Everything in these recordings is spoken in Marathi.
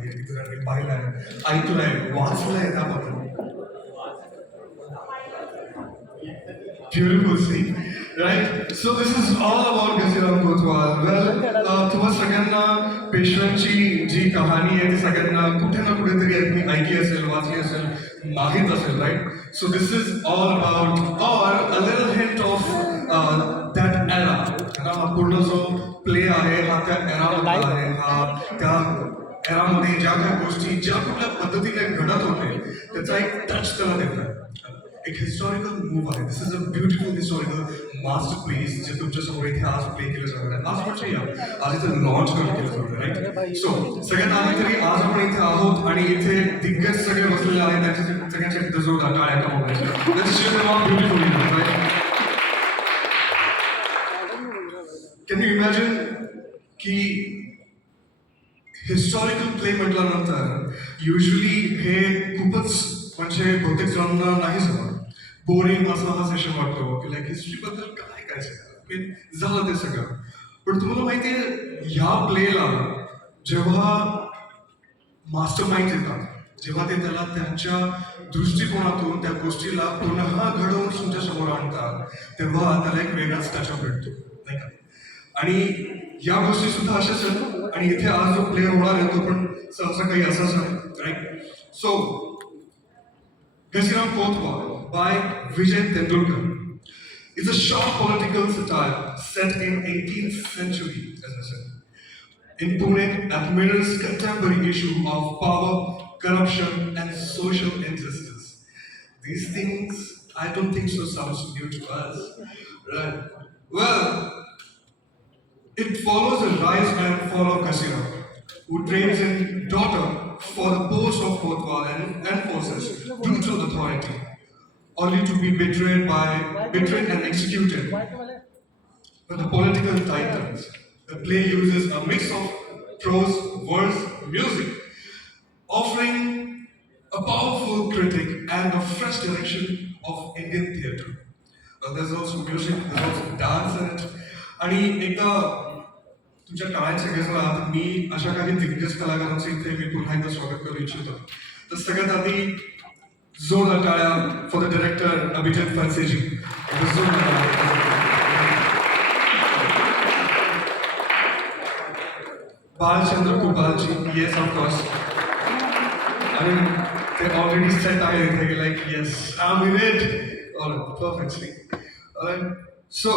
माहिती आहे, इतरांनी पाहिलंय, ऐकलंय, वाचलंय त्याबद्दल. Beautiful, see? Right? So this is all about Ghaziram Kotwal. Well, तुम्हा सगळ्यांना पेशव्यांची जी कहाणी आहे ती सगळ्यांना कुठे ना कुठेतरी ऐकली असेल, वाचली असेल, माहीत असेल, right? So this is all about और a little hint of that era. हा पूर्ण जो प्ले आहे हा त्या एरामधला आहे, हा त्या एरामध्ये ज्या काही गोष्टी ज्या कुठल्या पद्धतीने घडत होते त्याचा एक टच त्याला देतात. एक हिस्टॉरिकल मूव आहे. This is a beautiful historical masterpiece जे तुमच्या समोर इथे आज प्ले केलं जाणार आहे. आज म्हणजे या आज इथे लॉन्च केलं जाणार आहे, राईट? सो सगळ्यात आधी तरी आज आपण इथे आहोत आणि इथे दिग्गज सगळे बसलेले आहेत, त्यांच्या सगळ्यांच्या जोरदार टाळ्या का beautiful, right? Can you imagine की हिस्टॉरिकल प्ले म्हटल्यानंतर युजली हे खूपच म्हणजे बहुतेक जणांना नाही समजत, बोरिंग असा हा सेशन वाटतो की लाईक हिस्ट्रीबद्दल काय काय सगळं झालं ते सगळं. पण तुम्हाला माहिती आहे ह्या प्लेला जेव्हा मास्टर माइंड येतात, जेव्हा ते त्याला त्यांच्या दृष्टिकोनातून त्या गोष्टीला पुन्हा घडवून तुमच्या समोर आणतात तेव्हा त्याला एक वेगळाच टचअप भेटतो, नाही का? आणि या गोष्टी सुद्धा अशाच आहेत आणि इथे आज जो प्ले होणार आहे तो पण सहसा काही असाच आहे, right? So Ghaziram Kotwal by Vijay Tendulkar. It's a short political satire set in 18th century, as I said, in Pune that mirrors contemporary issue of power, corruption, and social injustice. These things, I don't think so sounds new to us, right? Well, it follows the rise and fall of Ghaziram, who trains in daughter for the post of Kotwal and enforces brutal authority, only to be betrayed and executed by the political titans. The play uses a mix of prose, verse, music, offering a powerful critic and a fresh direction of Indian theatre. There's also music, there's also dance in it. आणि एकदा तुमच्या टाळ्यांचे गजर आहात, मी अशा काही दिग्गज कलाकारांचं इथे मी पुन्हा एकदा स्वागत करू इच्छितो. तर सगळ्यात आधी जोरदार टाळ्या for the director Abhijit फणसेजी. Balchandra कुपालजी, yes of course. आणि ते ऑलरेडी सेट आहे इथे like yes I am in it perfectly. So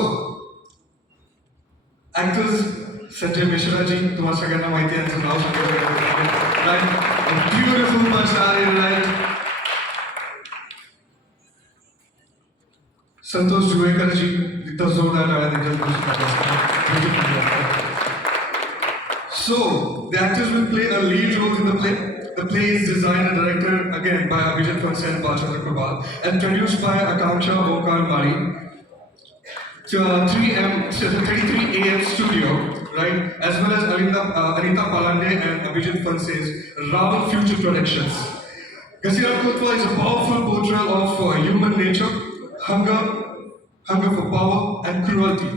actors Sanjay Mishraji, तुम्हाला सगळ्यांना माहिती आहे यांचं नाव सांगितलं, right? Beautiful personality, right? Santosh जुवेकरजी, इथं जोरदार टाळ्या त्यांच्या. So, the actors will play a lead role in the play. The play is designed and directed again by Abhijit Phanse and Balchandra Kubal and produced by Akanksha Omkar Mari. 33 AM Studio, right? As well as Anita Palande and Abhijit Phanse's Raval Future Productions. Ghaziram Kotwal is a powerful portrayal of human nature, hunger for power and cruelty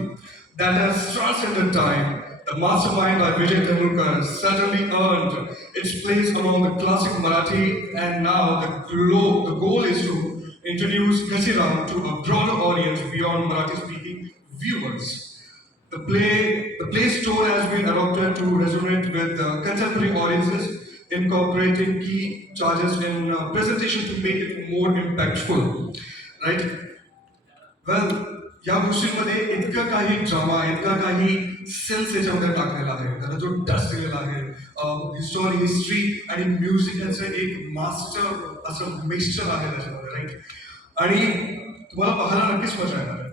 that has transcended time. The mastermind by Vijay Tendulkar certainly earned its place among the classic Marathi, and now the goal is to introduce Ghaziram to a broader audience beyond Marathi-speaking viewers. The play's tone has been adopted to resonate with contemporary audiences, incorporating key charges in presentation to make it more impactful. Right? Well, या गोष्टींमध्ये इतकं काही ड्रामा, इतका काही सेन्स याच्यामध्ये टाकलेला आहे, त्याला जो टच दिलेला आहे, हिस्ट्री आणि म्युझिक यांचं एक मास्टर असं मिक्सचर आहे त्याच्यामध्ये, राईट? आणि तुम्हाला पाहायला नक्कीच मजा येणार आहे.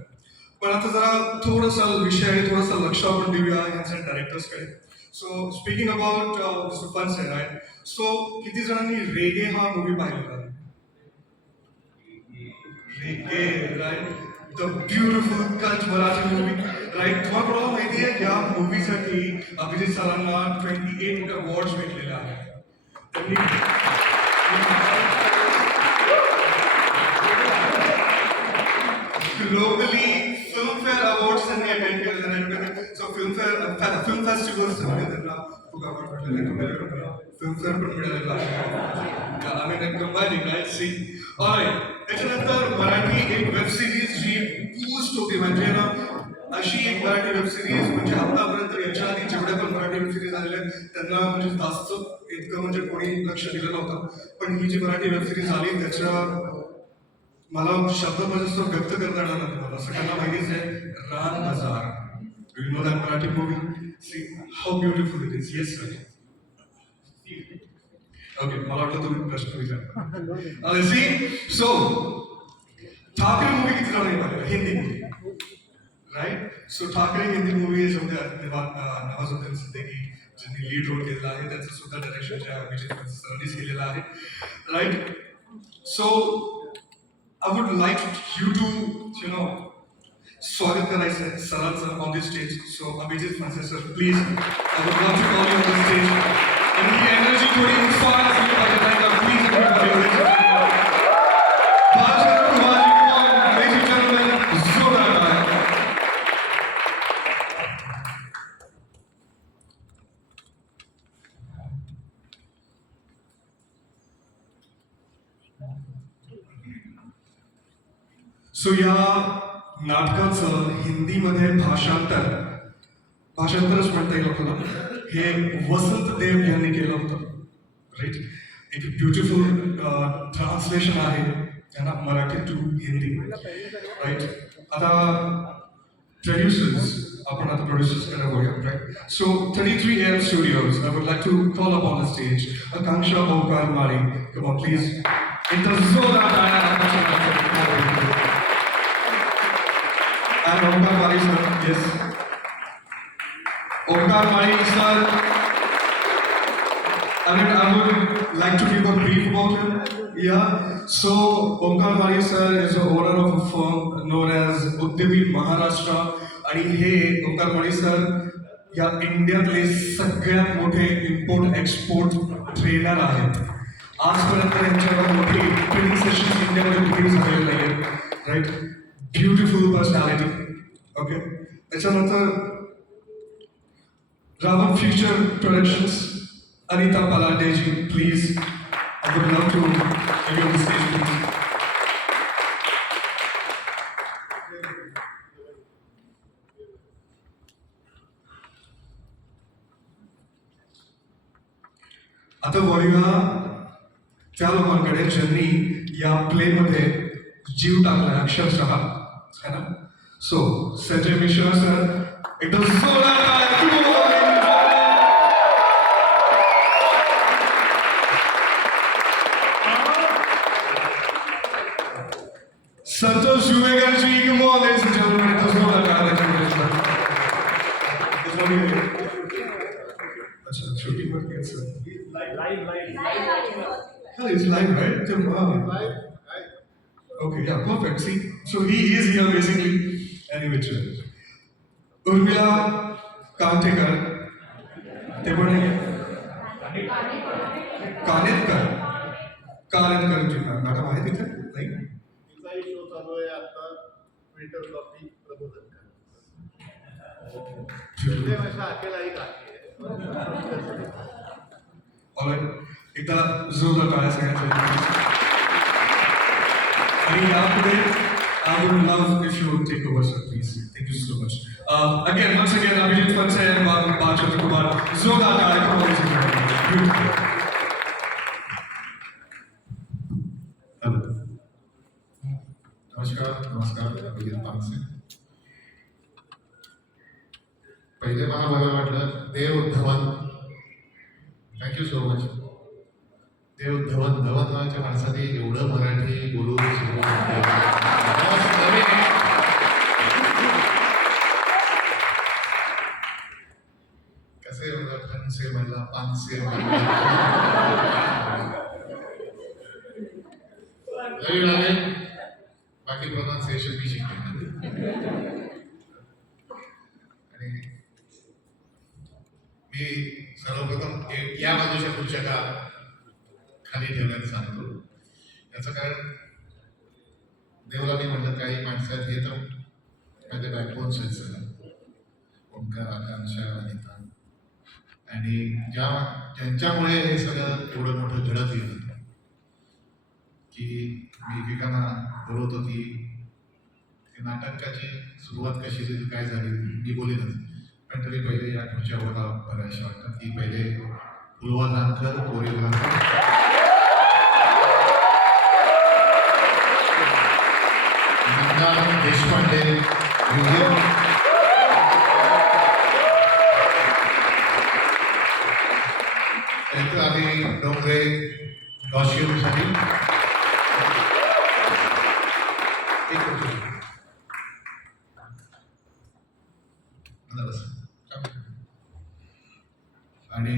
पण आता जरा थोडासा विषय आणि थोडासा लक्ष आपण देऊया यांच्या डायरेक्टर्सकडे. So speaking about mister Phanse, right? So किती जणांनी रेगे हा मूवी पाहिलेला आहे? Rege, right? The beautiful cult Marathi movie, right? तुम्हाला कोणाला माहिती आहे या मूवीसाठी अभिजित सरांना 28 अवॉर्ड्स भेटलेले आहेत. त्यांनी ग्लोबली फिल्मफेअर अवॉर्ड्स त्यांनी अटेंड केलेले आहेत. सो फिल्मफेअर फेस्टिवल्स झाले त्यांना खूप आवड मिळाली फिल्मफेअर पण मिळालेला आहे आम्ही नाही कंबाईन काय सी त्याच्यानंतर मराठी एक वेब सिरीज जी बूस्ट होती म्हणजे ना अशी एक मराठी वेब सिरीज म्हणजे आतापर्यंत याच्या आधी जेवढ्या पण मराठी वेब सिरीज आलेल्या त्यांना म्हणजे जास्त इतकं म्हणजे कोणी लक्ष दिलं नव्हतं पण ही जी मराठी वेब सिरीज आली त्याच्या मला शब्द व्यक्त करता येणार नाही मला सगळ्यांना माहितीच आहे Raan Bazaar you know that Marathi movie see how beautiful it is yes sir okay मला वाटलं तुम्ही प्रश्न विचार सी सो ठाकरे मूवी किती जणांनी पाहिलं Hindi movie right so Thackeray Hindi movie Nawazuddin Siddiqui ज्यांनी लीड रोल केलेला आहे त्याचं सुद्धा डायरेक्शन विजय सरांनीच केलेलं आहे right so I would like you to, you know, स्वागत करायचं सरांचं on this stage. So Abhijit Fanse sir, please, I would love to call you on the stage. And the energy थोड़ी inspire असली पाहिजे नाही का? Please everybody, ladies and gentlemen. Bhaskar Kumar ji, come on, ladies and gentlemen, जोरदार तालियां. सो या नाटकाचं हिंदीमध्ये भाषांतरच म्हणता येईल आपल्याला हे वसंत देव यांनी केलं होतं राईट एक ब्युटिफुल ट्रान्सलेशन आहे त्यांना मराठी टू हिंदी राईट आता आपण आता प्रोड्युसर्सकडे बोलूया right so 33 AM Studios I would like to call up on the stage Akanksha Omkar Mari come on please एकदा जोरदार टाळ्या and Omkar Mari sir, yes. Omkar Mari sir, I would like to give a brief about him. Yeah, so Omkar Mari sir is the owner of a firm known as Udyami Maharashtra आणि हे Omkar Mari sir या इंडियातले सगळ्यात मोठे इम्पोर्ट एक्सपोर्ट ट्रेनर आहेत आजपर्यंत यांच्यावर मोठी ट्रेनिंग सेशन्स इंडियामध्ये कुठेही झालेले नाही आहेत राईट ब्युटिफुल पर्सनॅलिटी ओके त्याच्यानंतर Ravan future productions Anita Palate ji please I would love to give you the stage please आता वळूया त्या लोकांकडे ज्यांनी या प्लेमध्ये जीव टाकला अक्षरशः है ना सो संजय मिश्रा सर एकदम संतोष जुवेकर जी come on ladies and gentlemen एकदम जोरदार अच्छा छोटी बात क्या sir live it's live right okay yeah perfect see so he is here basically anyway Urmila Kantekar ते पण कानेटकर जी मॅडम आहे तिथे नाही तिचाही शो चालू आहे आता ट्विटरवरती प्रबोधन करण्याचा अकेलाही काकी ऑलराईट एकदा जोरदार टाळ्या सगळ्यांसाठी आणि यापुढे I would love if you would take over, sir, please. Thank you so much. Once again, Abhijit Fanse and Bhaskar Kumar. Zoda Beautiful. Hello. नमस्कार. अभिजित पानसे. पहिले मला बघा वाटलं Dev Dhawan. Thank you so much. Dev Dhawan नावाच्या माणसाने एवढं मराठी बोलून कसे फनसे म्हणला पानसे बाकी प्रोनाउन्सिएशन मी शिकले आणि मी सर्वप्रथम या बाजूच्या खुर्च्या का खाली ठेवण्याचं सांगतो याचं कारण देवला मी म्हणलं काही माणसात हे तर माझे बॅकबोन्स आहेत सगळं ओंकार आकांक्षा अनिता आणि ज्यांच्यामुळे हे सगळं एवढं मोठं घडत गेलं की मी एकेकांना बोलवतो की ते नाटकाची सुरुवात कशी झाली काय झाली मी बोलेनच, पण तरी पहिले या खुर्च्या मला बऱ्याचशा वाटतात की पहिले फुलवा जानकर कोरिओग्राफर नंदा देशपांडे म्युझिक, आणि डोंगरे कॉस्ट्युमसाठी आणि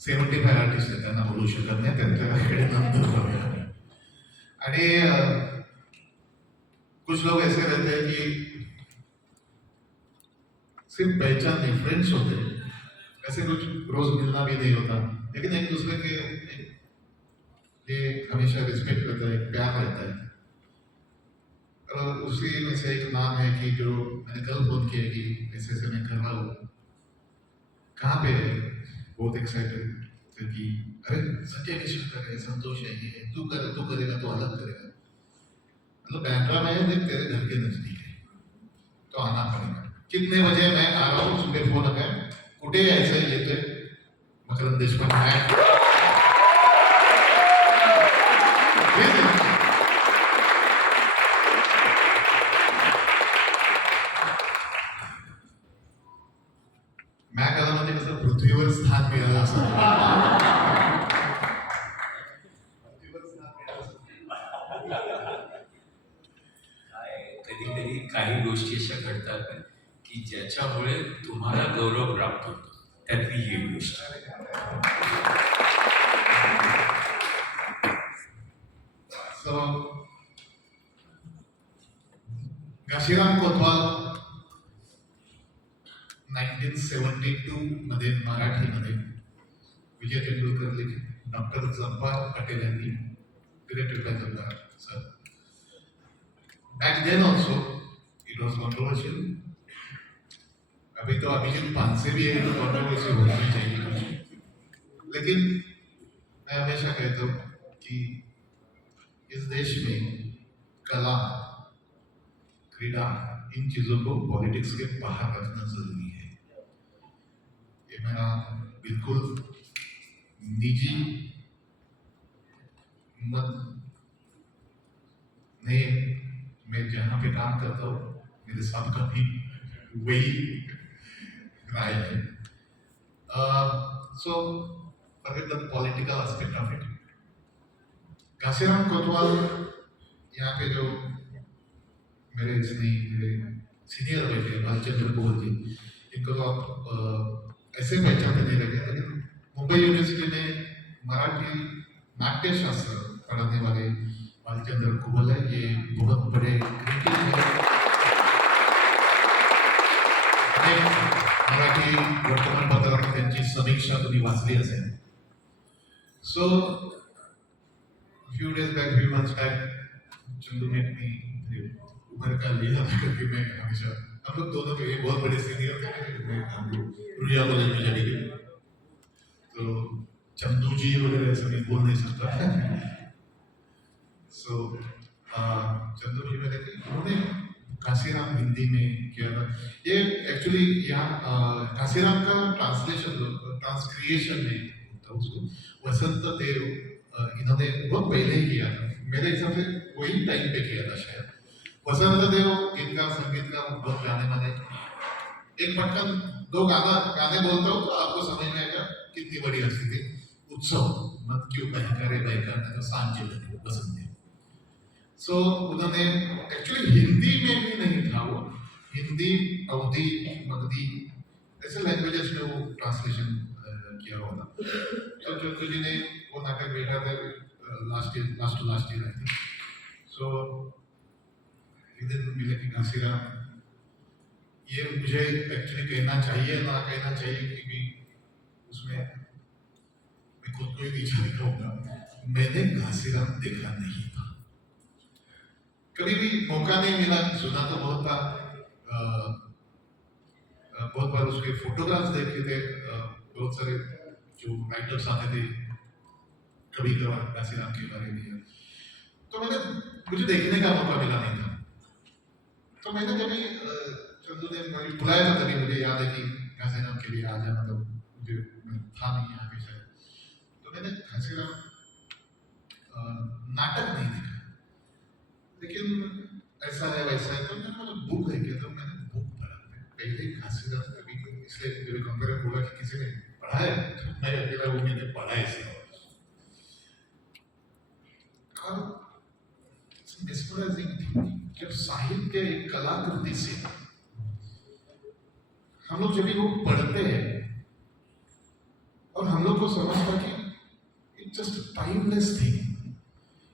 75 आर्टिस्ट आहेत, त्यांना बोलू शकत नाही, त्यांच्याकडे नंतर जाऊया. आणि कुछ लोग ऐसे रहते हैं कि सिर्फ पहचान नहीं, फ्रेंड्स होते हैं, ऐसे कुछ रोज मिलना भी नहीं होता, लेकिन एक दूसरे के लिए हमेशा रिस्पेक्ट रहता है, प्यार रहता है. और उसी में से एक नाम है कि जो मैंने कल फोन किया कि ऐसे ऐसे मैं कर रहा हूँ, कहाँ पे है, बहुत एक्साइटेड थे कि अरे संजय किशन कर रहे हैं, संतोष है, ये तू करेगा तो अलग करेगा, मतलब बैंड्रा में है, देख तेरे घर के नजदीक है तो आना पड़ेगा. कितने बजे मैं आ रहा हूँ, सुबह फोन आया, कुठे यायचं येतोय, मकरंद देशपांडे आहे. मॅ कालामध्ये कसं पृथ्वीवर स्थान मिळालं असं कधी कधी काही गोष्टी अशा घडतात की ज्याच्यामुळे तुम्हाला गौरव प्राप्त होतो, त्यातली ही गोष्ट. सो घाशीराम कोतवाल 1972 मध्ये मराठीमध्ये विजय तेंडुलकर लिखित डॉक्टर जब्बार पटेल यांनी directed bye Jabbar sir. Back then also it was controversial. अभी तो अभिजीत पानसे भी है तो controversy होनी चाहिए कुछ, लेकिन मैं हमेशा कहता हूँ कि इस देश में कला, क्रीड़ा, इन चीजों को पॉलिटिक्स के बाहर रखना जरूरी है. ये मेरा बिल्कुल निजी मत नहीं, मैं जहाँ पे काम करता हूँ मेरे साथ का भी वही राय है. So forget the political aspect of it. Ghashiram Kotwal यहाँ पे जो मेरे सीनियर बैठे भालचंद्र कोहल जी, इनको तो आप ऐसे पहचानने नहीं लगे, लेकिन मुंबई यूनिवर्सिटी में मराठी नाट्यशास्त्र पढ़ाने वाले भालचंद्र कोहल है, ये बहुत बड़े क्रिटिक हैं. मराठी वर्तमानपत्रात त्यांची समीक्षा तुम्ही वाचली असेल. So few days back, few months back, Chandu met me, उभर का लिया था क्योंकि मैं हमेशा हम लोग दोनों के बहुत बड़े सीनियर थे, मैं हम लोग रुया कॉलेज में चले गए, तो चंदू जी वगैरह ऐसा मैं बोल नहीं सकता. सो चंदू जी मैंने उन्होंने घासीराम हिंदी में किया था. ये एक्चुअली यहाँ घासीराम का ट्रांसक्रिएशन में होता, उसको वसंत देव इन्होंने बहुत पहले ही किया था, मेरे हिसाब से वही टाइम पे किया था शायद. वसंत देव गीतकार संगीतकार बहुत जाने माने, एक पटकन दो गाने बोलता हूँ तो आपको समझ में आएगा कितनी बड़ी हस्ती थी. उत्सव मत क्यों कहीं करे भाई करने तो सांझे लगे वसंत देव. सो उन्होंने एक्चुअली हिंदी में भी नहीं था, वो हिंदी अवधी मगधी ऐसे लैंग्वेजेस में वो ट्रांसलेशन किया हुआ था. तो चंदू जी ने वो नाटक बैठा था last year I think. So एक दिन मिले कि घासीराम, ये मुझे एक्चुअली कहना चाहिए ना कहना चाहिए, क्योंकि उसमें मैं खुद को ही नीचा दिखाऊंगा, मैंने घासीराम देखा नहीं था, कभी भी मौका नहीं मिला. सुना तो बहुत था, बहुत बार उसके फोटोग्राफ्स देखे थे, बहुत सारे जो राइटर्स आते थे कभी कभार काशीराम के बारे में, तो मुझे देखने का मौका मिला नहीं था। तो मैंने जब चंदू ने मुझे बुलाया था तभी मुझे याद है कि काशीराम के लिए आ जाना, तो मुझे मैं था नहीं यहाँ पे शायद, तो मैंने काशीराम नाटक नहीं देखा, लेकिन ऐसा है वैसा है, तो मैंने बोला बुक है क्या, तो मैंने बुक पढ़ा। पहले काशीराम कभी इसलिए मेरे कंपेयर बोला कि किसी ने पढ़ा है, तो मैं अकेला वो मैंने पढ़ा है इसे। और mesmerizing थी जब साहित्य एक कलाकृति से हम लोग जब भी वो पढ़ते हैं और हम लोग को समझता कि इट्स जस्ट टाइमलेस थिंग,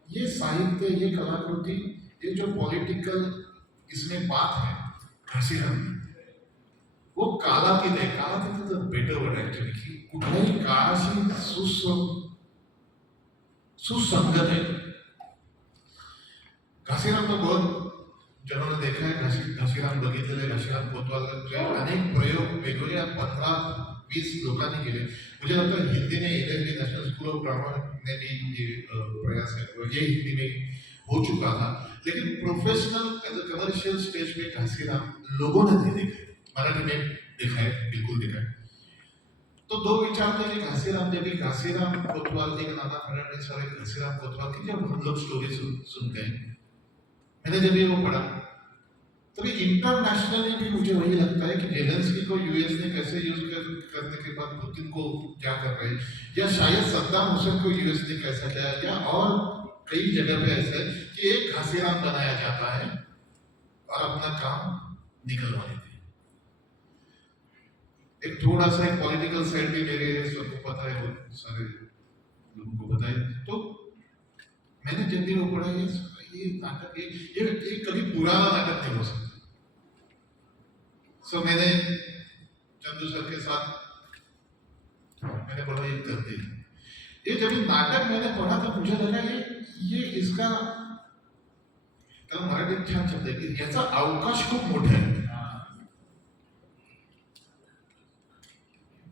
ये साहित्य, ये कलाकृति, ये जो पॉलिटिकल इसमें बात है काशीराम में, वो कालातीत है। कालातीत is a better word actually, कि कुठल्याही काळाशी सुसंगत है। काशीराम तो बहुत जनों ने देखा है, काशीराम बघितलेले, काशीराम कोतवालचे अनेक प्रयोग वेगवेगळ्या 15-20 लोकांनी केले। मुझे लगता है हिंदी में LLB national school of drama ने भी प्रयास है, ये हिंदी में हो चुका था, लेकिन professional as a commercial stage पे काशीराम लोगों ने नहीं देखा है। मराठी में देखा है, बिल्कुल देखा है। तो दो विचार थे कि घासीराम, जब भी घासीराम कोतवाल, एक नाना फर्नांडिस और एक घासीराम कोतवाल की जब हम लोग स्टोरी सुनते हैं, मैंने जब ये वो पढ़ा, तभी इंटरनेशनली भी मुझे वही लगता है कि जेलेंस्की को यूएस ने कैसे यूज करने के बाद पुतिन को क्या कर रहे हैं, या शायद सद्दाम हुसैन को यूएस ने कैसा किया, या और कई जगह पे ऐसा है कि एक घासीराम बनाया जाता है और अपना काम निकलवा देते हैं। एक थोड़ा सा एक पॉलिटिकल साइड भी मेरे सबको पता है, बहुत सारे लोगों को पता है। तो मैंने जब भी वो पढ़ा, ये नाटक, ये कभी पुराना नाटक नहीं हो सकता। सो मैंने चंदू सर के साथ मैंने बोला ये करते हैं। ये जब ये नाटक मैंने पढ़ा था, मुझे लगा ये इसका मराठीत छान शब्द आहे की याचा अवकाश खूप मोठा आहे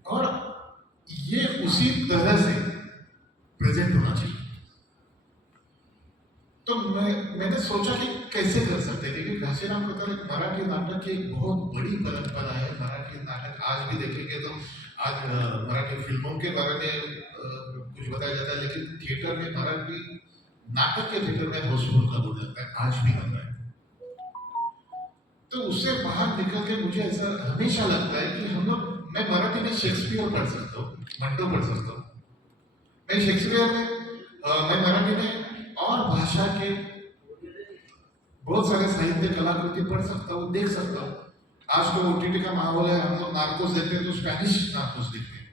और ये उसी तरह से प्रेजेंट होना चाहिए। तो मैंने सोचा कि कैसे कर सकते हैं, क्योंकि घासीराम कोतवाल एक मराठी नाटक की एक बहुत बड़ी परंपरा है। मराठी नाटक आज भी देखेंगे तो आज मराठी फिल्मों के बारे में कुछ बताया जाता है, लेकिन थिएटर में, मराठी नाटक के थिएटर में हाउसफुल का बोल जाता है, आज भी होता है। तो उससे बाहर निकल के मुझे ऐसा हमेशा लगता है कि हम लोग, मैं मराठी में शेक्सपियर पढ़ सकता हूँ, मंटो पढ़ सकता हूँ, मैं शेक्सपियर में, मैं मराठी में और भाषा के बहुत सारे साहित्य कलाकृति पढ़ सकता हूँ, देख सकता हूँ। आज तो ओटीटी का माहौल है, हम लोग नार्कोस देखते हैं तो स्पेनिश नार्कोस देखते हैं,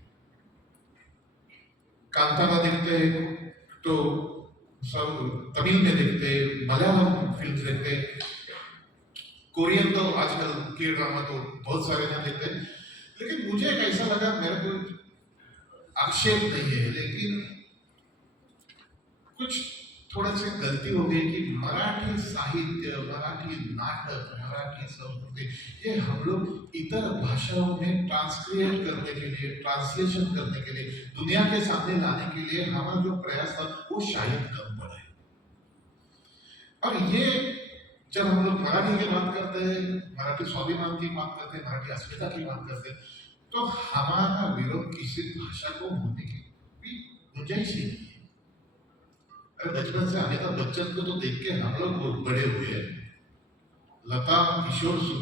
कांतारा देखते हैं तो सब तमिल में देखते हैं, मलयालम फिल्म देखते हैं, कोरियन तो आजकल के ड्रामा तो बहुत सारे ना देखते हैं। लेकिन मुझे एक ऐसा लगा, मेरा कोई आक्षेप नहीं है, लेकिन कुछ थोड़ा सी गलती हो गई कि मराठी साहित्य, मराठी नाटक, मराठी संस्कृति, ये हम लोग इतर भाषाओं में ट्रांसक्रिएट करने के लिए, ट्रांसलेशन करने के लिए, दुनिया के सामने लाने के लिए हमारा जो प्रयास था वो शायद कम पड़ा है। और ये जब हम लोग मराठी की बात करते हैं, मराठी स्वाभिमान की बात करते हैं, मराठी अस्मिता की बात करते हैं, तो हमारा विरोध किसी भाषा को होने की भी गुंजाइश ही नहीं है। अरे बचपन से अमिताभ बच्चन को तो देख के हम लोग बड़े हुए हैं, लता किशोर सुन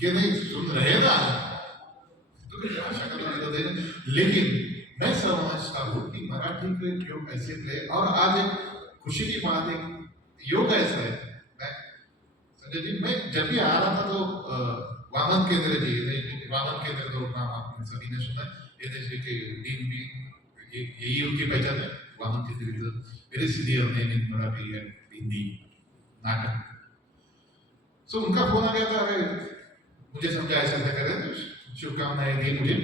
के नहीं सुन रहे ना, तो भाषा का तो विरोध है। लेकिन मैं समझता हूँ कि मराठी के योग ऐसे प्ले, और आज एक खुशी की बात है, योग ऐसा है, संजय जी, मैं जब भी आ रहा था तो वामन केंद्र जी, वामन केंद्र तो नाम आपने सभी ने सुना, ये के डीन भी यही उनकी पहचान है, वामन केंद्र मेरे सीनियर ने मराठी एंड हिंदी नाटक। सो उनका फोन आ गया था, अरे मुझे समझा ऐसा ऐसा कर रहे थे, शुभकामनाएं दी मुझे।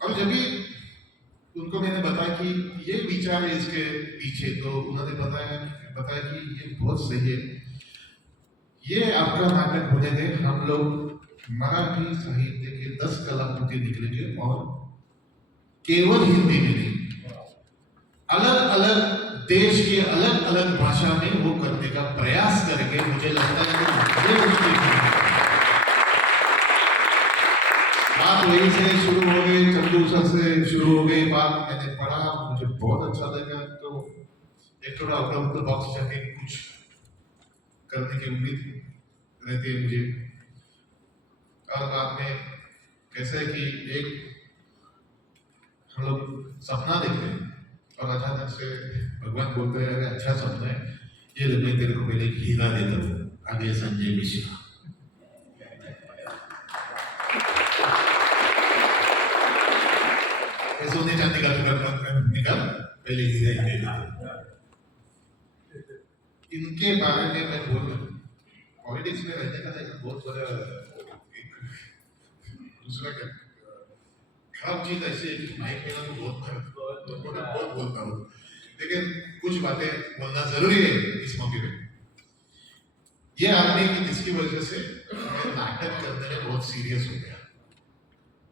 और जब भी उनको मैंने बताया कि ये विचार है इसके पीछे, तो उन्होंने बताया कि ये बहुत सही है, ये आपका नाटक होने दें, हम लोग मराठी साहित्य के 10 कलाकृति निकलेंगे और केवल हिंदी में नहीं, अलग अलग देश के अलग अलग भाषा में वो करने का प्रयास करेंगे। मुझे लगता है कि ये उसकी बात वहीं से शुरू हो गई, चंदू सर से शुरू हो गई बात। मैंने पढ़ा, मुझे बहुत अच्छा लगा, तो एक थोड़ा आउट ऑफ द बॉक्स जाके कुछ करने की उम्मीद रहती है मुझे। और बाद में कैसा है कि एक हम लोग सपना देखते हैं और अचानक से भगवान बोलते हैं, अरे अच्छा सपना है, ये ले मैं तेरे को पहले एक हीरा देता हूँ, आगे संजय मिश्रा। सोने चांदी का निकाल, पहले हीरा ही दे देता। इनके बारे में मैं बोल रहा हूँ, पॉलिटिक्स में रहने का एक बहुत बड़ा दूसरा खराब चीज ऐसी है कि माइक में तो बहुत बोलता हूँ, लेकिन कुछ बातें बोलना जरूरी है इस मौके पे। ये आदमी की जिसकी वजह से मैं नाटक करने में बहुत सीरियस हो गया।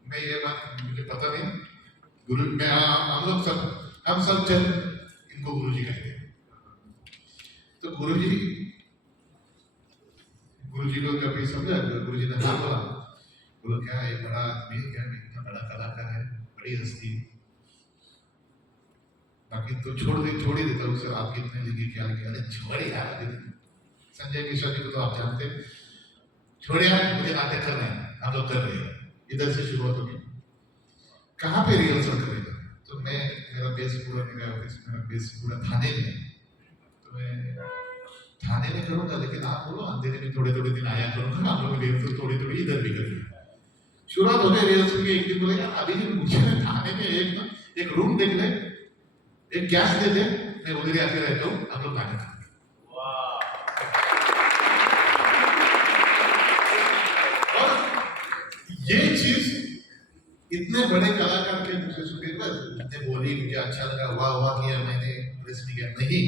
मैं ये बात मुझे पता नहीं, गुरु मैं हम सब चल इनको गुरुजी कहते हैं। तो गुरुजी को कभी समझा, गुरुजी ने हाँ बोला, बोलो क्या ये बड़ा आदमी है, क्या इतना बड़ा कलाकार है, बड़ी हस्ती, बाकी तो छोड़ ही देता हूँ सर, आप कितने लिखे क्या लिखे, अरे छोड़ यार। संजय मिश्रा जी को तो आप जानते हैं, छोड़ यार मुझे नाटक करना है, हम लोग कर रहे हैं। इधर से शुरुआत होगी, कहाँ पे रिहर्सल करेगा? तो मेरा बेस पूरा मेरा बेस पूरा थाने में, तो मैं थाने में करूँगा, लेकिन आप बोलो अंधेरे में थोड़े थोड़े दिन आया करूँगा, आप लोग रिहर्सल थोड़ी थोड़ी इधर भी करेंगे। शुरुआत हो गई रिहर्सल की, एक दिन बोलेगा अभी मुझे थाने में एक रूम देख ले, एक गैस दे दे, मैं उधर ही आके रहता हूँ, हम लोग नाटक करते। और ये चीज इतने बड़े कलाकार के मुझे सुनने बोली, मुझे अच्छा लगा, वाह किया मैंने, प्रेस में किया नहीं।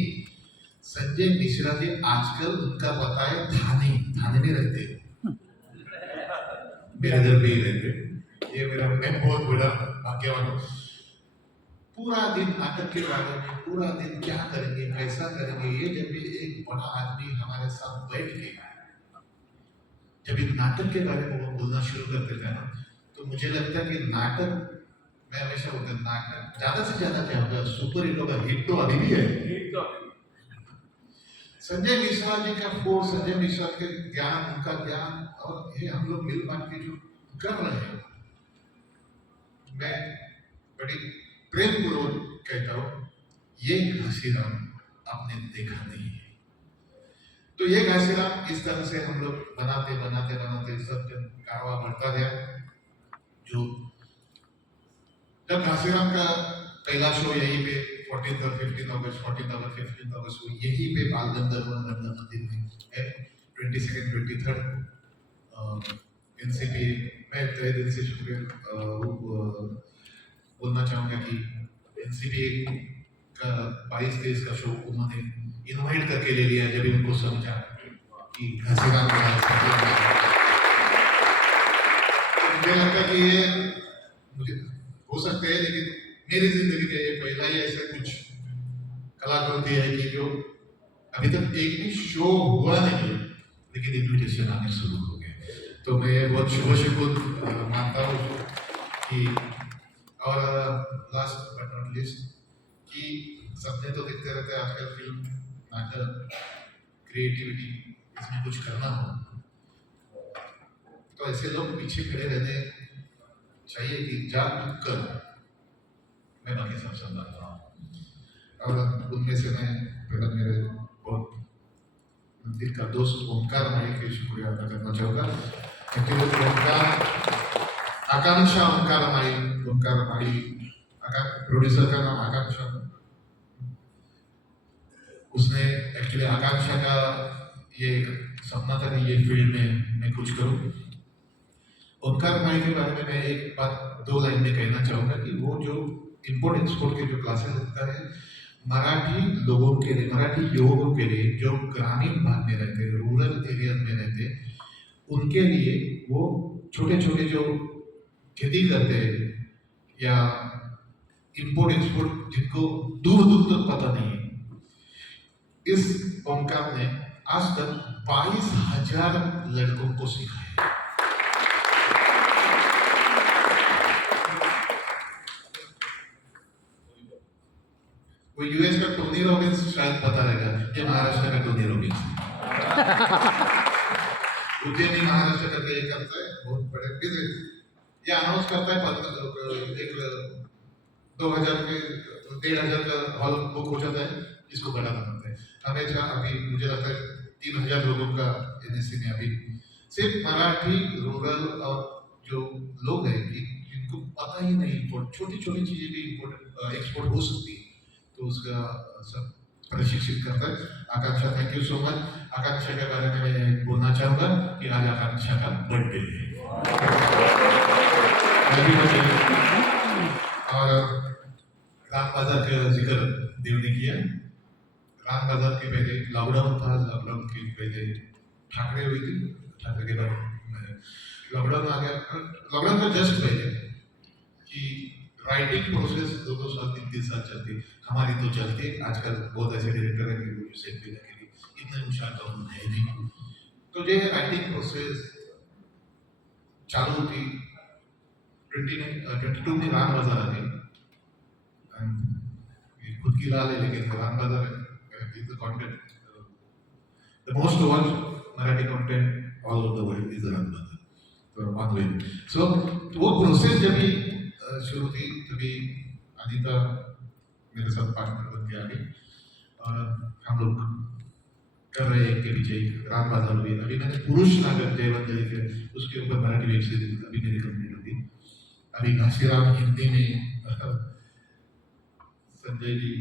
संजय मिश्रा जी आजकल उनका पता है थाने में रहते हैं, मेरे घर में ही रहते। ये मेरा मैं बहुत बड़ा भाग्यवान हूँ। पूरा दिन नाटक के बारे में, पूरा दिन क्या करेंगे, कैसा करेंगे, ये जब भी एक बड़ा आदमी हमारे साथ बैठ के जब एक नाटक के बारे में वो बोलना शुरू कर देता है ना, तो मुझे लगता है कि नाटक, मैं हमेशा बोलता हूँ नाटक ज्यादा से ज्यादा क्या होगा, सुपर हिट होगा। हिट तो अभी भी है। संजय मिश्रा जी का फोर्स, संजय मिश्रा के ज्ञान, उनका ज्ञान, और ये हम लोग मिल बांट के जो कर रहे हैं, मैं बड़ी प्रेम पूर्वक कहता हूँ, ये घासीराम आपने देखा नहीं है। तो ये घासीराम इस तरह से हम लोग बनाते सब कारवा बढ़ता गया। जो जब घासीराम का पहला शो यहीं पे 14 और 15 अगस्त को यहीं पे बाल गंधर्व रंगन मंदिर में है, 22 23 एनसीपी। मैं तहे दिल से शुक्रिया बोलना चाहूँगा कि एनसीपी का 22-23 का शो उन्होंने इनवाइट करके ले लिया, जब उनको समझा कि घासीराम मुझे लगता कि ये मुझे हो सकते हैं, लेकिन मेरी जिंदगी का ये पहला ही ऐसा कुछ कलाकृति है कि जो अभी तक एक भी शो हुआ नहीं, लेकिन इन्विटेशन आने शुरू हो गए। तो मैं बहुत शुभ मानता हूँ कि, और लास्ट बट नॉट लिस्ट कि सपने तो दिखते रहते हैं आजकल, फिल्म, नाटक, क्रिएटिविटी, इसमें कुछ करना हो तो ऐसे लोग पीछे खड़े रहने चाहिए कि जान कर मैं बाकी सब संभालता हूँ। और उनमें से मैं पहले मेरे बहुत दिल का दोस्त ओमकार भाई के शुक्रिया अदा करना चाहूँगा, क्योंकि ओमकार आकांक्षा ओमकार भाई प्रोड्यूसर का नाम आकांक्षा, उसने एक्चुअली आकांक्षा का ये सपना था कि ये फील्ड में मैं कुछ करूँ। ओमकार भाई के बारे में मैं एक बात 2 लाइन में कहना चाहूँगा कि वो जो इम्पोर्ट एक्सपोर्ट के जो क्लासेस लगता है मराठी लोगों के लिए, मराठी युवकों के लिए जो ग्रामीण भाग में रहते हैं, रूरल एरिया में रहते हैं, उनके लिए वो छोटे छोटे जो खेती करते हैं या इंपोर्ट एक्सपोर्ट जिनको दूर दूर तक पता नहीं है, इस ओमकार ने आज तक 22,000 लड़कों को सिखाया। वो यूएस का टोनी रॉबिन्स शायद पता रहेगा, ये महाराष्ट्र का टोनी रॉबिन्स उद्यमी महाराष्ट्र करके ये करता है, बहुत बड़े ये अनाउंस करता है एक 2,000 के 1,500 का हॉल बुक हो जाता है, इसको बढ़ाना पड़ता है हमेशा। अभी मुझे लगता है 3,000 लोगों का एनएससी में अभी सिर्फ मराठी रूरल और जो लोग हैं कि जिनको पता ही नहीं छोटी छोटी चीजें भी इम्पोर्ट एक्सपोर्ट हो सकती है, तो उसका सब प्रशिक्षित करता है। आकांक्षा, थैंक यू सो मच। आकांक्षा के बारे में मैं बोलना चाहूंगा कि आज आकांक्षा का बर्थडे है और राम बाजार का जिक्र देव ने किया। राम बाजार के पहले लॉकडाउन था, लॉकडाउन के पहले ठाकरे हुई थी, ठाकरे के बाद लॉकडाउन आ गया। लॉकडाउन का जस्ट पहले कि राइटिंग प्रोसेस 2-2 साल 3-3 साल चलती, हमारी तो चलती है। आजकल बहुत ऐसे डायरेक्टर हैं कि सेट पे जाके इतने होशियार तो हम है नहीं, तो ये राइटिंग प्रोसेस चालू थी। 22 में राम बाजार आ गई, खुद की लाल है लेकिन राम बाजार है। Content the most watched Marathi content all over the world is Ram बाजार, तो ऑन वे। सो वो प्रोसेस जब भी शुरू थी तभी अनीता मेरे साथ पार्टनर बन के आ गई और हम लोग कर रहे हैं के पीछे राम बाजार हुई। अभी मैंने पुरुष नागर जयवंत जय थे, उसके ऊपर मराठी वेब सीरीज अभी मेरी कंप्लीट होगी। अभी घासीराम हिंदी में संजय जी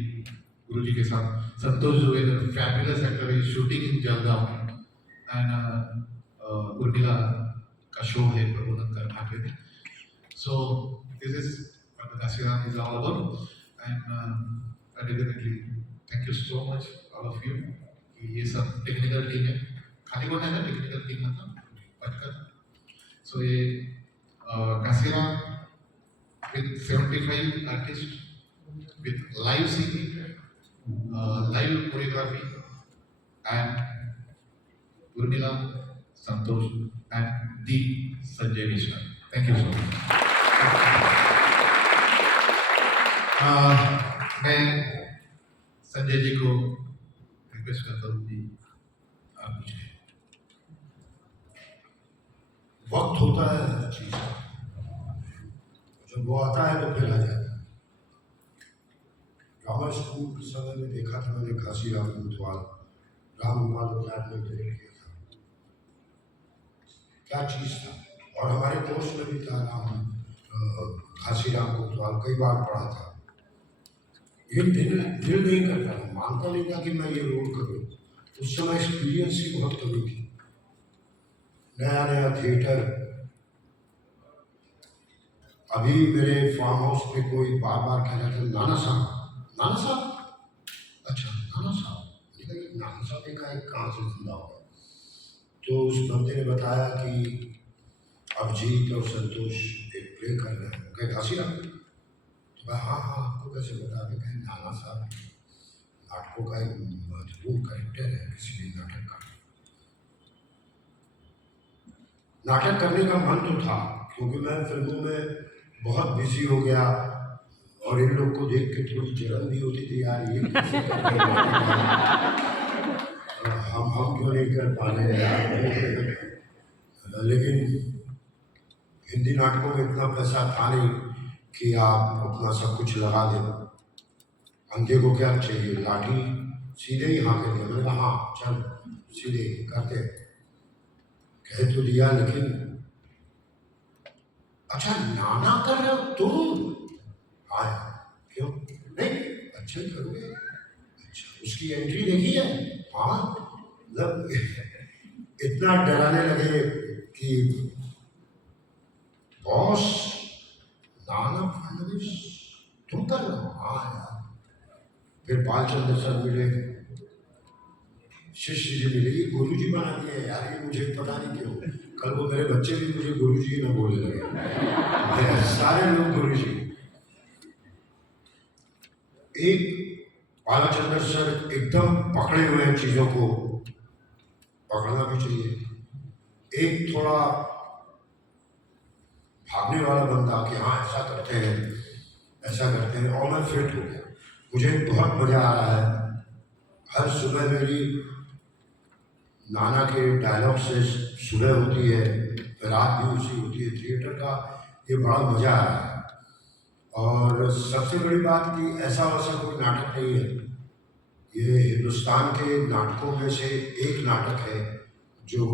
गुरु जी के साथ, संतोष जो है फैबुलस एक्टर है, shooting in Jalgaon end Urmila का शो है प्रबोधन ठाकरे ने। So this is what the Kasiram is all about, and I definitely thank you so much all of you कि ये सब टेक्निकल टीम है, खाली बोलना है टेक्निकल टीम मतलब पटकर। सो ये Kasiram with 75 artists with live singing, live choreography and Urmila, Santosh and the Sanjay Mishra. Thank you so much. मैं संजय जी को रिक्वेस्ट करता हूँ कि आप मुझे वक्त होता है हर चीज का, जब वो आता है तो फिर आ जाता है। ड्रामा स्कूल के समय में देखा था मैंने घासीराम कोतवाल, राम गोपाल याद में डायरेक्ट किया था, क्या चीज था। और हमारे कोर्स में भी था राम घासीराम कोतवाल, कई बार पढ़ा था। ये दिल नहीं करता था, मानता नहीं था कि मैं ये रोल करूँ। उस समय एक्सपीरियंस की बहुत कमी थी, नया नया थिएटर। अभी मेरे फार्म हाउस पे कोई बार बार कह रहा था नाना साहब, नाना साहब, अच्छा नाना साहब, नाना साहब का एक कहाँ से जिंदा होगा। तो उस बंदे ने बताया कि अभिजीत और संतोष एक प्ले कर रहे हैं, कहे घासीराम। तो हाँ हाँ आपको कैसे बता दें, कहे नाना साहब नाटकों का एक महत्वपूर्ण कैरेक्टर है किसी भी नाटक का। नाटक करने का मन तो था, क्योंकि मैं फिल्मों में बहुत बिजी हो गया और इन लोग को देख के थोड़ी जलन भी होती थी, यार ये कैसे कर रहे हैं, हम क्यों नहीं कर पा रहे हैं यार। लेकिन हिंदी नाटकों में इतना पैसा था नहीं कि आप अपना सब कुछ लगा दें। अंधे को क्या चाहिए, लाठी सीधे ही हाँके दिया। मैंने कहा हाँ चल सीधे करते, कह तो दिया। लेकिन अच्छा नाना कर रहे हो तुम, आया क्यों नहीं, अच्छा ही करोगे, अच्छा उसकी एंट्री देखी है, हाँ मतलब इतना डराने लगे कि बॉस नाना फडणवीस तुम कर रहे हो, हाँ यार। फिर बालचंद्र सर मिले, शिष्य जी मिले, ये गुरु जी बना दिए यार, ये मुझे पता नहीं क्यों। कल वो मेरे बच्चे भी मुझे गुरुजी ना बोलने लगे, सारे लोग गुरुजी। एक बालाचंद्र सर एकदम पकड़े हुए हैं, चीजों को पकड़ना भी चाहिए। एक थोड़ा भागने वाला बंदा कि हाँ ऐसा करते हैं ऐसा करते हैं, और मैं फिट हो गया। मुझे बहुत मजा आ रहा है। हर सुबह मेरी नाना के डायलॉग से सुबह होती है, रात भी उसी होती है। थिएटर का ये बड़ा मजा आ रहा है। और सबसे बड़ी बात कि ऐसा वैसा कोई नाटक नहीं है, ये हिंदुस्तान के नाटकों में से एक नाटक है जो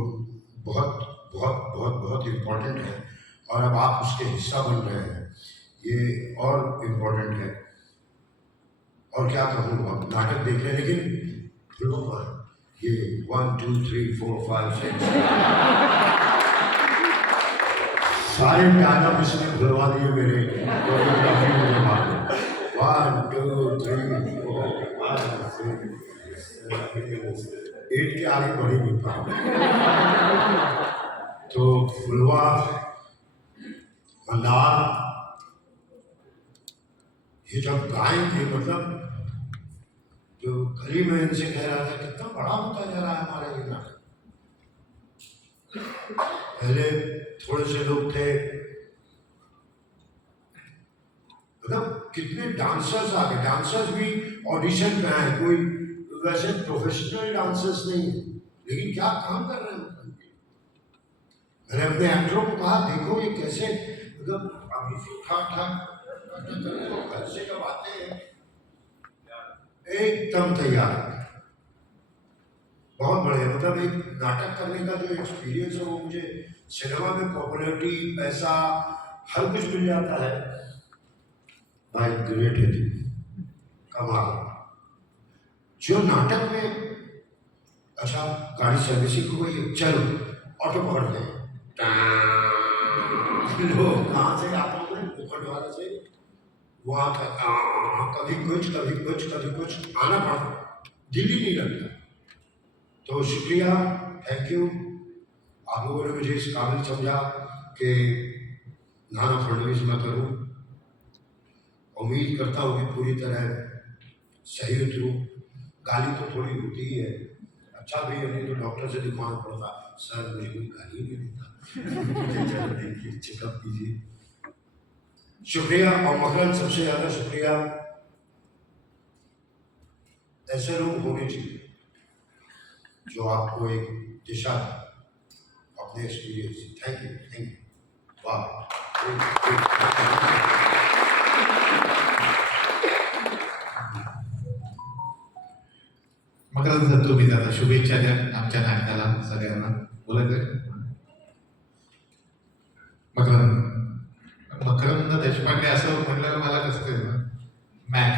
बहुत बहुत बहुत बहुत इम्पोर्टेंट है, और अब आप उसके हिस्सा बन रहे हैं, ये और इम्पोर्टेंट है। और क्या कहूँ, अब नाटक देख रहे हैं, लेकिन फिल्मों पर ये 1 2 3 4 5 6 सारे डायलॉग इसने भुलवा दिए मेरे कोरियोग्राफी में। 1 2 3 4 5 6 8 के आगे बढ़ ही नहीं पा। तो फुलवा, मंदार, ये जब गाएंगे, मतलब तो कल ही मैं इनसे कह रहा था कितना बड़ा होता जा रहा है हमारा ये नाटक। पहले थोड़े से लोग थे, मतलब कितने डांसर्स आ गए। डांसर्स भी ऑडिशन पे आए, कोई वैसे प्रोफेशनल डांसर्स नहीं है, लेकिन क्या काम कर रहे हैं। मैंने अपने एक्टरों को कहा देखो ये कैसे, मतलब अभी से ठाक ठाक ऐसे जब आते हैं एकदम तैयार, बहुत बढ़िया। मतलब एक नाटक करने का जो एक्सपीरियंस है वो मुझे सिनेमा में पॉपुलैरिटी, पैसा, हर कुछ मिल जाता है। भाई ग्रेट है थी, कमाल। जो नाटक में, अच्छा गाड़ी सर्विसिंग हो गई, चलो ऑटो पकड़ते हैं, लोग कहाँ से आता हूँ, मुखट वाले से वहाँ का कभी कुछ कभी कुछ कभी कुछ आना पड़ता, दिल ही नहीं लगता। तो शुक्रिया, थैंक यू। आप लोगों ने मुझे इस काबिल समझा कि नाना फडणवीस मैं करूँ। उम्मीद करता हूँ कि पूरी तरह सही उतरूँ। गाली तो थोड़ी होती ही है, अच्छा भी है, नहीं तो डॉक्टर से दिखवाना पड़ता, सर मुझे कोई गाली नहीं देता। देखिए चेकअप कीजिए। शुक्रिया। और मकरन सबसे ज़्यादा शुक्रिया, ऐसे लोग होने चाहिए जो आपको एक दिशा अपने एक्सपीरियंस। Thank you. वाह। मकरंद सर, तुम्ही दादा शुभेच्छा द्या आमच्या नाटकाला सगळ्यांना. बोलायचं मकरंद देशपांडे असं म्हटलं मला कसं ते मॅक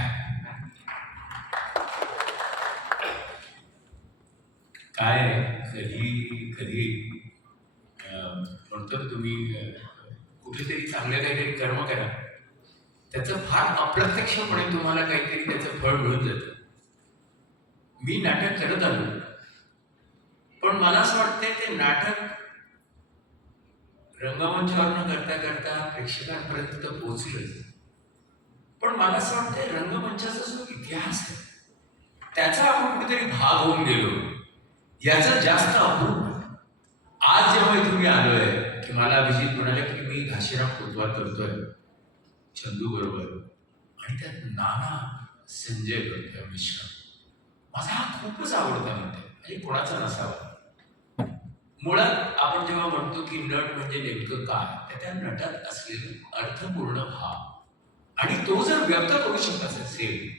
काय कधी कधी म्हणतो ना तुम्ही कुठेतरी चांगलं काहीतरी कर्म करा, त्याचं फार अप्रत्यक्षपणे तुम्हाला काहीतरी त्याचं फळ मिळून जातं. मी नाटक करत आलो, पण मला असं वाटतंय ते नाटक रंगमंचावर न करता करता प्रेक्षकांपर्यंत पोहोचलं. पण मला असं वाटतंय रंगमंचाचा जो इतिहास आहे त्याचा आपण कुठेतरी भाग होऊन गेलो, याचं जास्त अप्रूप. आज जेव्हा इथून मी आलोय की मला अभिजित म्हणाले की मी घाशीराम कोतवाल करतोय चंदू बरोबर, आणि त्यात नाना संजय करतोय मिश्रा. माझा हा खूपच आवडता म्हणते, आणि कोणाचा नसावा. मुळात आपण जेव्हा म्हणतो की नट म्हणजे नेमकं काय, तर त्या नटात असलेला अर्थपूर्ण भाव, आणि तो जर व्यक्त करू शकत असेल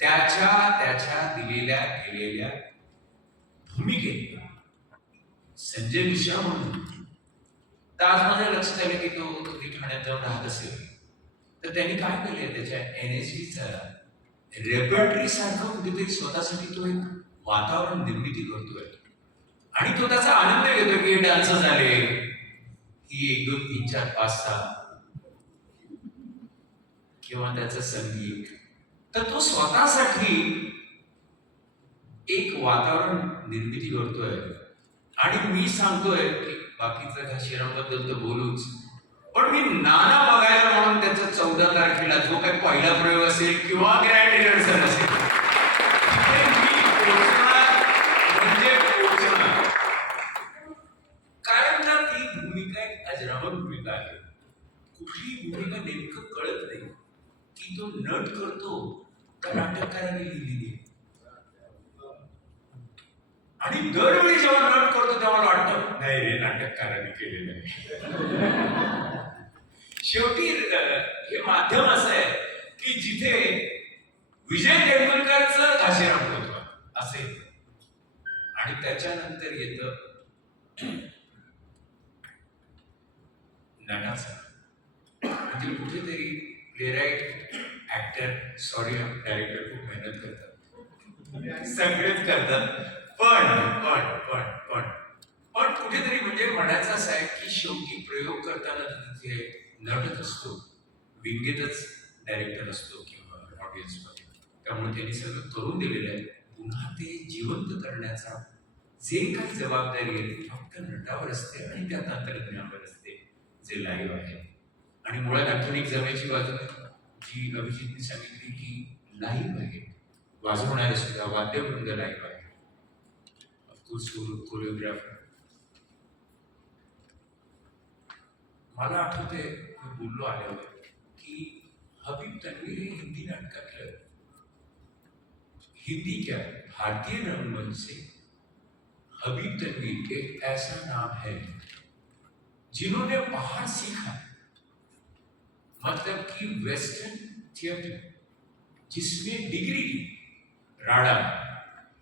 त्याच्या दिलेल्या गेलेल्या भूमिकेत संजय मिश्रा म्हणून. तर आज माझ्या लक्षात आलं की तो कधी ठाण्यात जाऊन राहत असेल तर त्यांनी काय केलंय, त्याच्या एनएसजीचा रेपर्टरी सारखं कुठेतरी स्वतःसाठी तो एक वातावरण निर्मिती करतोय, आणि तो त्याचा आनंद घेतो की डान्स झाले ही 1 2 3 4 5 6 किंवा त्याचं संगीत. तर तो स्वतःसाठी एक वातावरण निर्मिती करतोय, आणि मी सांगतोय की बाकीचं घाशीरामबद्दल तर बोलूच, पण मी नाना बघायला म्हणून त्याचा 14 तारखेला जो काही पहिला प्रयोग असेल किंवा ग्रँड रिहर्सल असेल तिथे मी पोहोचणार म्हणजे पोहोचणार. कारण ना ती भूमिका एक अजरामर भूमिका आहे. कुठली भूमिका नेमकं कळत नाही की तो नट करतो का नाटककाराने लिहिलेली आहे. आणि दरवेळी जेव्हा नट करतो तेव्हा मला वाटतं नाही रे नाटककाराने केलेलं आहे. शेवटी हे माध्यम असं आहे की जिथे विजय तेंडुलकरचं घाशीराम होतो असे, आणि त्याच्यानंतर येतं नटाचं. म्हणजे कुठेतरी प्लेराईट, ऍक्टर, सॉरी डायरेक्टर खूप मेहनत करतात, सगळेच करतात, पण कुठेतरी म्हणजे म्हणायचं असं आहे की शेवटी प्रयोग करताना तिथे नटच असतो, विंगेतच डायरेक्टर असतो किंवा ऑडियन्स मध्ये. त्यामुळे त्यांनी सगळं करून दिलेलं आहे. पुन्हा ते जिवंत करण्याचा जे काही जबाबदारी आहे ती फक्त नटावर असते आणि त्या तंत्रज्ञानावर असते जे लाईव्ह आहे. आणि मुळात आणखी एक जमेची बाजू जी अभिजितने सांगितली की लाईव्ह आहे, वाजवणारे सुद्धा वाद्यवृंद लाईव्ह आहे, ऑफकोर्स कोरिओग्राफर. मला आठवते मी बोललो आल्यावर की हबीब तन्वीर हे हिंदी नाटकातलं, हिंदी क्या भारतीय रंगमंच से हबीब तन्वीर एक ऐसा नाम है जिन्होंने बाहर सीखा, मतलब कि वेस्टर्न थिएटर जिसमें डिग्री की राडा,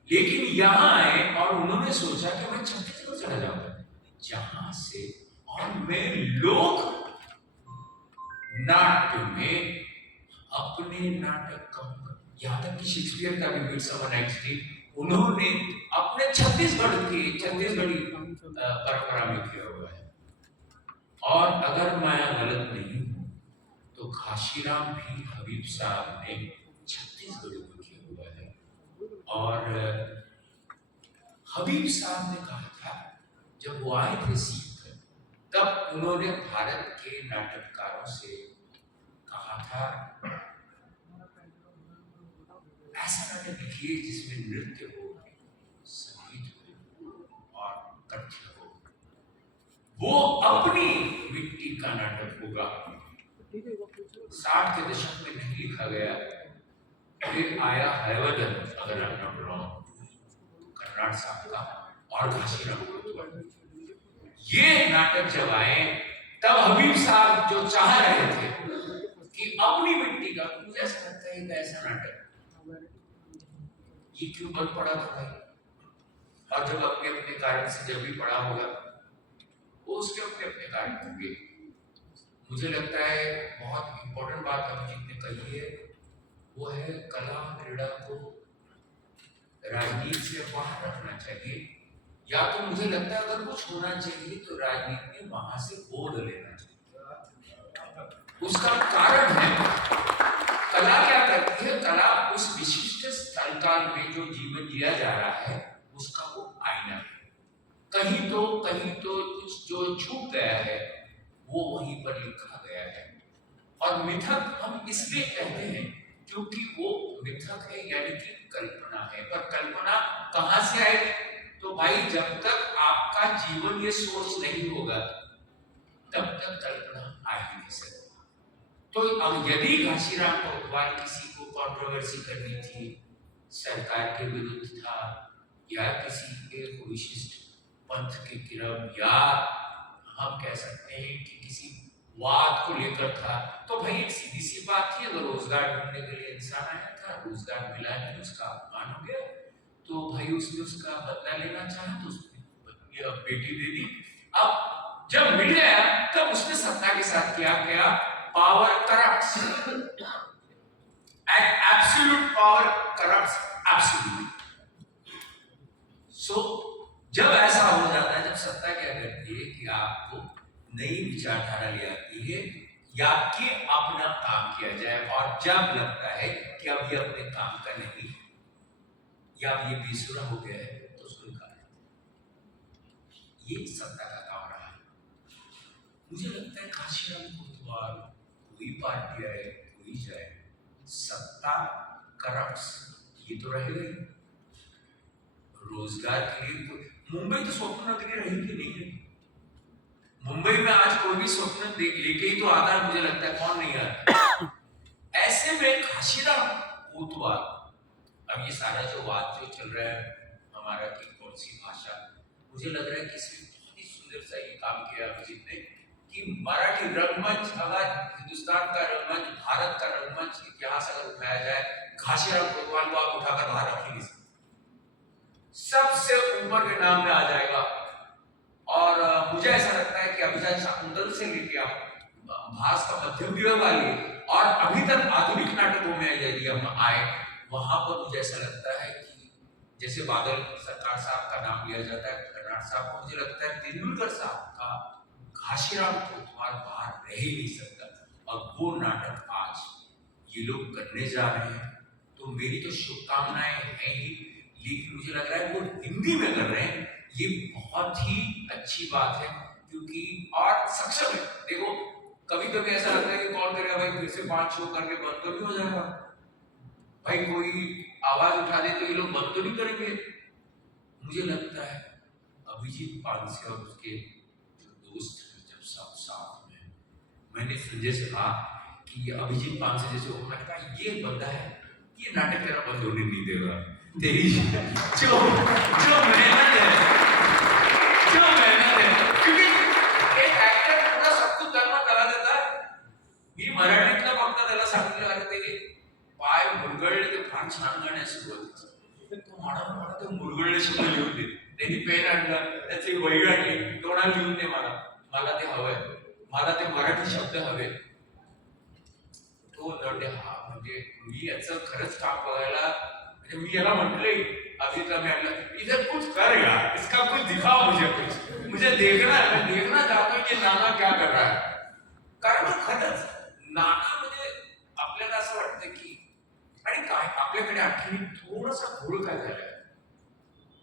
लेकिन यहां आए और उन्होंने सोचा कि मैं छत्तीसगढ़ चला जाऊंगा जहां से, और मैं लोक नाट्य में अपने नाटक कहूंगा. यहां तक कि शेक्सपियर का भी मिडसमर नाइट्स डे उन्होंने अपने छत्तीसगढ़ी परंपरा में किया हुआ है. और अगर मैं गलत नहीं हूं तो घाशीराम भी हबीब साहब ने छत्तीसगढ़ में किया हुआ है. और हबीब साहब ने कहा था जब वो आए थे सीख कर, तब उन्होंने भारत के नाटककारों से कहा था ऐसा नाटक लिखिए जिसमें नृत्य हो, संगीत हो और तथ्य हो. वो अपनी मिट्टी का नाटक होगा. 60 के दशक में नहीं लिखा गया. फिर आया हयवदन, अगर I am not wrong, Karnad साहब का, और घाशीराम कोतवाल. ये नाटक जब आए तब हबीब साहब जो चाह रहे थे कि अपनी मिट्टी का, मुझे ऐसा लगता है कि ऐसा नाटक ये क्यों बंद पड़ा था भाई. और जब अपने अपने कारण से जब भी पड़ा होगा वो उसके अपने अपने कारण होंगे. मुझे लगता है बहुत इंपॉर्टेंट बात अभिजीत ने कही है, वो है कला क्रीड़ा को राजनीति से बाहर रखना चाहिए. या तो मुझे लगता है अगर कुछ होना चाहिए तो राजनीति में वहां से बोध लेना चाहिए. उसका कारण है कला क्या करती है, कला उस विशिष्ट स्थल काल में जो जीवन जिया जा रहा है उसका वो आईना है. कहीं तो कुछ जो छूट गया है वो वहीं पर लिखा गया है. और मिथक हम इसलिए कहते हैं क्योंकि वो मिथक है, यानी कि कल्पना है. पर कल्पना कहां से आए, तो भाई जब तक आपका जीवन ये सोच नहीं होगा तब तक कल्पना आ ही नहीं सकती. तो अब यदि घाशीराम कोतवाल किसी को कंट्रोवर्सी करनी थी, सरकार के विरुद्ध था, या किसी एक विशिष्ट पंथ के खिलाफ, या हम कह सकते हैं कि किसी वाद को लेकर था, तो भाई एक सीधी सी बात थी, अगर रोजगार ढूंढने के लिए इंसान आया था, रोजगार मिला नहीं, उसका अपमान हो गया, तो भाई उसने उसका बदला लेना चाहा तो उसने बेटी दे दी. अब जब मिल गया तब उसने सत्ता के साथ क्या power corrupts, end absolute power corrupts absolutely. So जब ऐसा हो जाता है, जब सत्ता क्या करती है कि आपको नई विचारधारा ले आती है या कि अपना काम किया जाए, और जब लगता है कि अब ये अपने काम का नहीं या अब ये बेसुरा हो गया है तो उसको निकाल. ये सत्ता का काम रहा है. मुझे लगता है काशीराम कोतवाल कोई पार्टी आए कोई जाए, सत्ता करप्ट ये तो रहेगा ही। रोजगार के लिए मुंबई तो स्वप्न नगरी रही कि नहीं है। मुंबई में आज कोई भी स्वप्न लेके ही तो आता है, मुझे लगता है कौन नहीं आता। ऐसे में काशीराम कोतवाल, अब ये सारा जो बात जो चल रहा है हमारा कि कौन सी भाषा, मुझे लग रहा है कि इसमें बहुत ही सुंदर सा ये काम किया अभिजीत ने कि मराठी रंगमंच, अगर हिंदुस्तान का रंगमंच, भारत का रंगमंच इतिहास अगर उठाया जाए, काशीराम कोतवाल को आप उठाकर बाहर रख ही नहीं सकते, सबसे ऊपर के नाम में आ जाएगा। और मुझे ऐसा लगता है कि अभिजात शाकुंतल से लेके आप भास का मध्यम युग वाली और अभी तक आधुनिक नाटकों में यदि हम आए, वहां पर मुझे ऐसा लगता है कि जैसे बादल सरकार साहब का नाम लिया जाता है, कर्नाड साहब को, मुझे लगता है तेंदुलकर साहब का काशीराम कोतवाल बाहर रह ही नहीं सकता। और वो नाटक आज ये लोग करने जा रहे हैं, तो मेरी तो शुभकामनाएं हैं ही, लेकिन मुझे लग रहा है वो हिंदी में कर रहे हैं, ये बहुत ही अच्छी बात है, क्योंकि और सक्षम है। देखो कभी कभी ऐसा लगता है कि कौन करेगा भाई, फिर से 5 शो करके बंद तो नहीं हो जाएगा भाई, कोई आवाज उठा दे तो ये लोग बंद तो नहीं करेंगे। मुझे लगता है अभिजीत पानसे और उसके जो दोस्त हैं, जब सब साथ में, मैंने संजय से कहा कि अभिजीत पानसे जैसे हो, मैंने कहा ये बंदा है, ये नाटक तेरा बंद होने नहीं देगा, तेरी जो मेहनत है, क्योंकि एक एक्टर पूरा सब कुछ करना करा देता है। मी मराठीतला फक्त त्याला सांगितलं, अरे ते पाय मुरगळले, ते फार छान गाणे सुरुवातीचे, तो मला ते मुरगळले शब्द लिहून दे, त्यांनी पेन आणलं, त्याची वही आणली, तोंडा लिहून दे, मला ते हवंय, मला ते मराठी शब्द हवे। तो नटे हा म्हणजे मी याचं खरंच काम बघायला, म्हणजे मी याला म्हटलंय अभिजीतला, मी म्हटलं इधर कुछ कर यार, इसका कुछ दिखाओ, मुझे देखना चाहता हूं कि नाना क्या कर रहा है। कारण खरंच नाना म्हणजे आपल्याला असं वाटतं की, आणि काय आपल्याकडे आणखी थोडासा घोळ काय झालाय,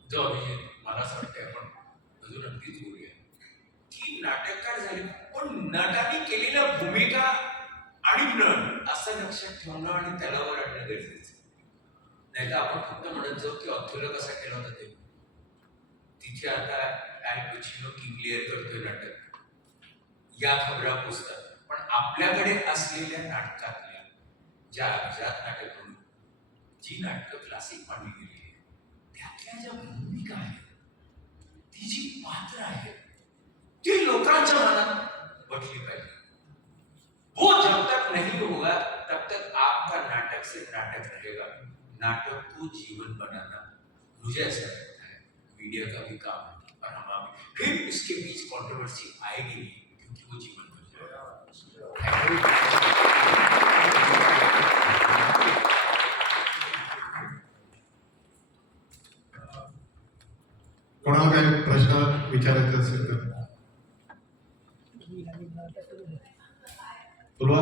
जो अभिजीत मला असं वाटतंय आपण अजून अगदी जोरूया की नाटककार झाले, पण नटाने केलेल्या भूमिका आणि नट असं लक्षात ठेवणं आणि त्याला वर आणणं गरजेचं नाही, तर आपण फक्त म्हणत जाऊ की ऑथेलो कसा केला होता ते, तिथे आता अल पचिनो किंग लिअर करतोय नाटक, या खबरा पोचतात, पण आपल्याकडे असलेल्या नाटकातल्या ज्या अभिजात नाटक म्हणून जी नाटकं क्लासिक मानली गेली आहे, त्यातल्या ज्या भूमिका आहेत, ती जी पात्र आहेत, ती लोकांच्या मनात बसली पाहिजे। वो जब तक नहीं होगा तब तक आपका नाटक से नाटक रहेगा, नाटक को जीवन बनाना मुझे ऐसा लगता है मीडिया का भी काम है, और हम फिर उसके बीच कंट्रोवर्सी आएगी नहीं, क्योंकि वो जीवन बन जाएगा। कोणाला काही प्रश्न विचारायचे असेल तर बोलवा।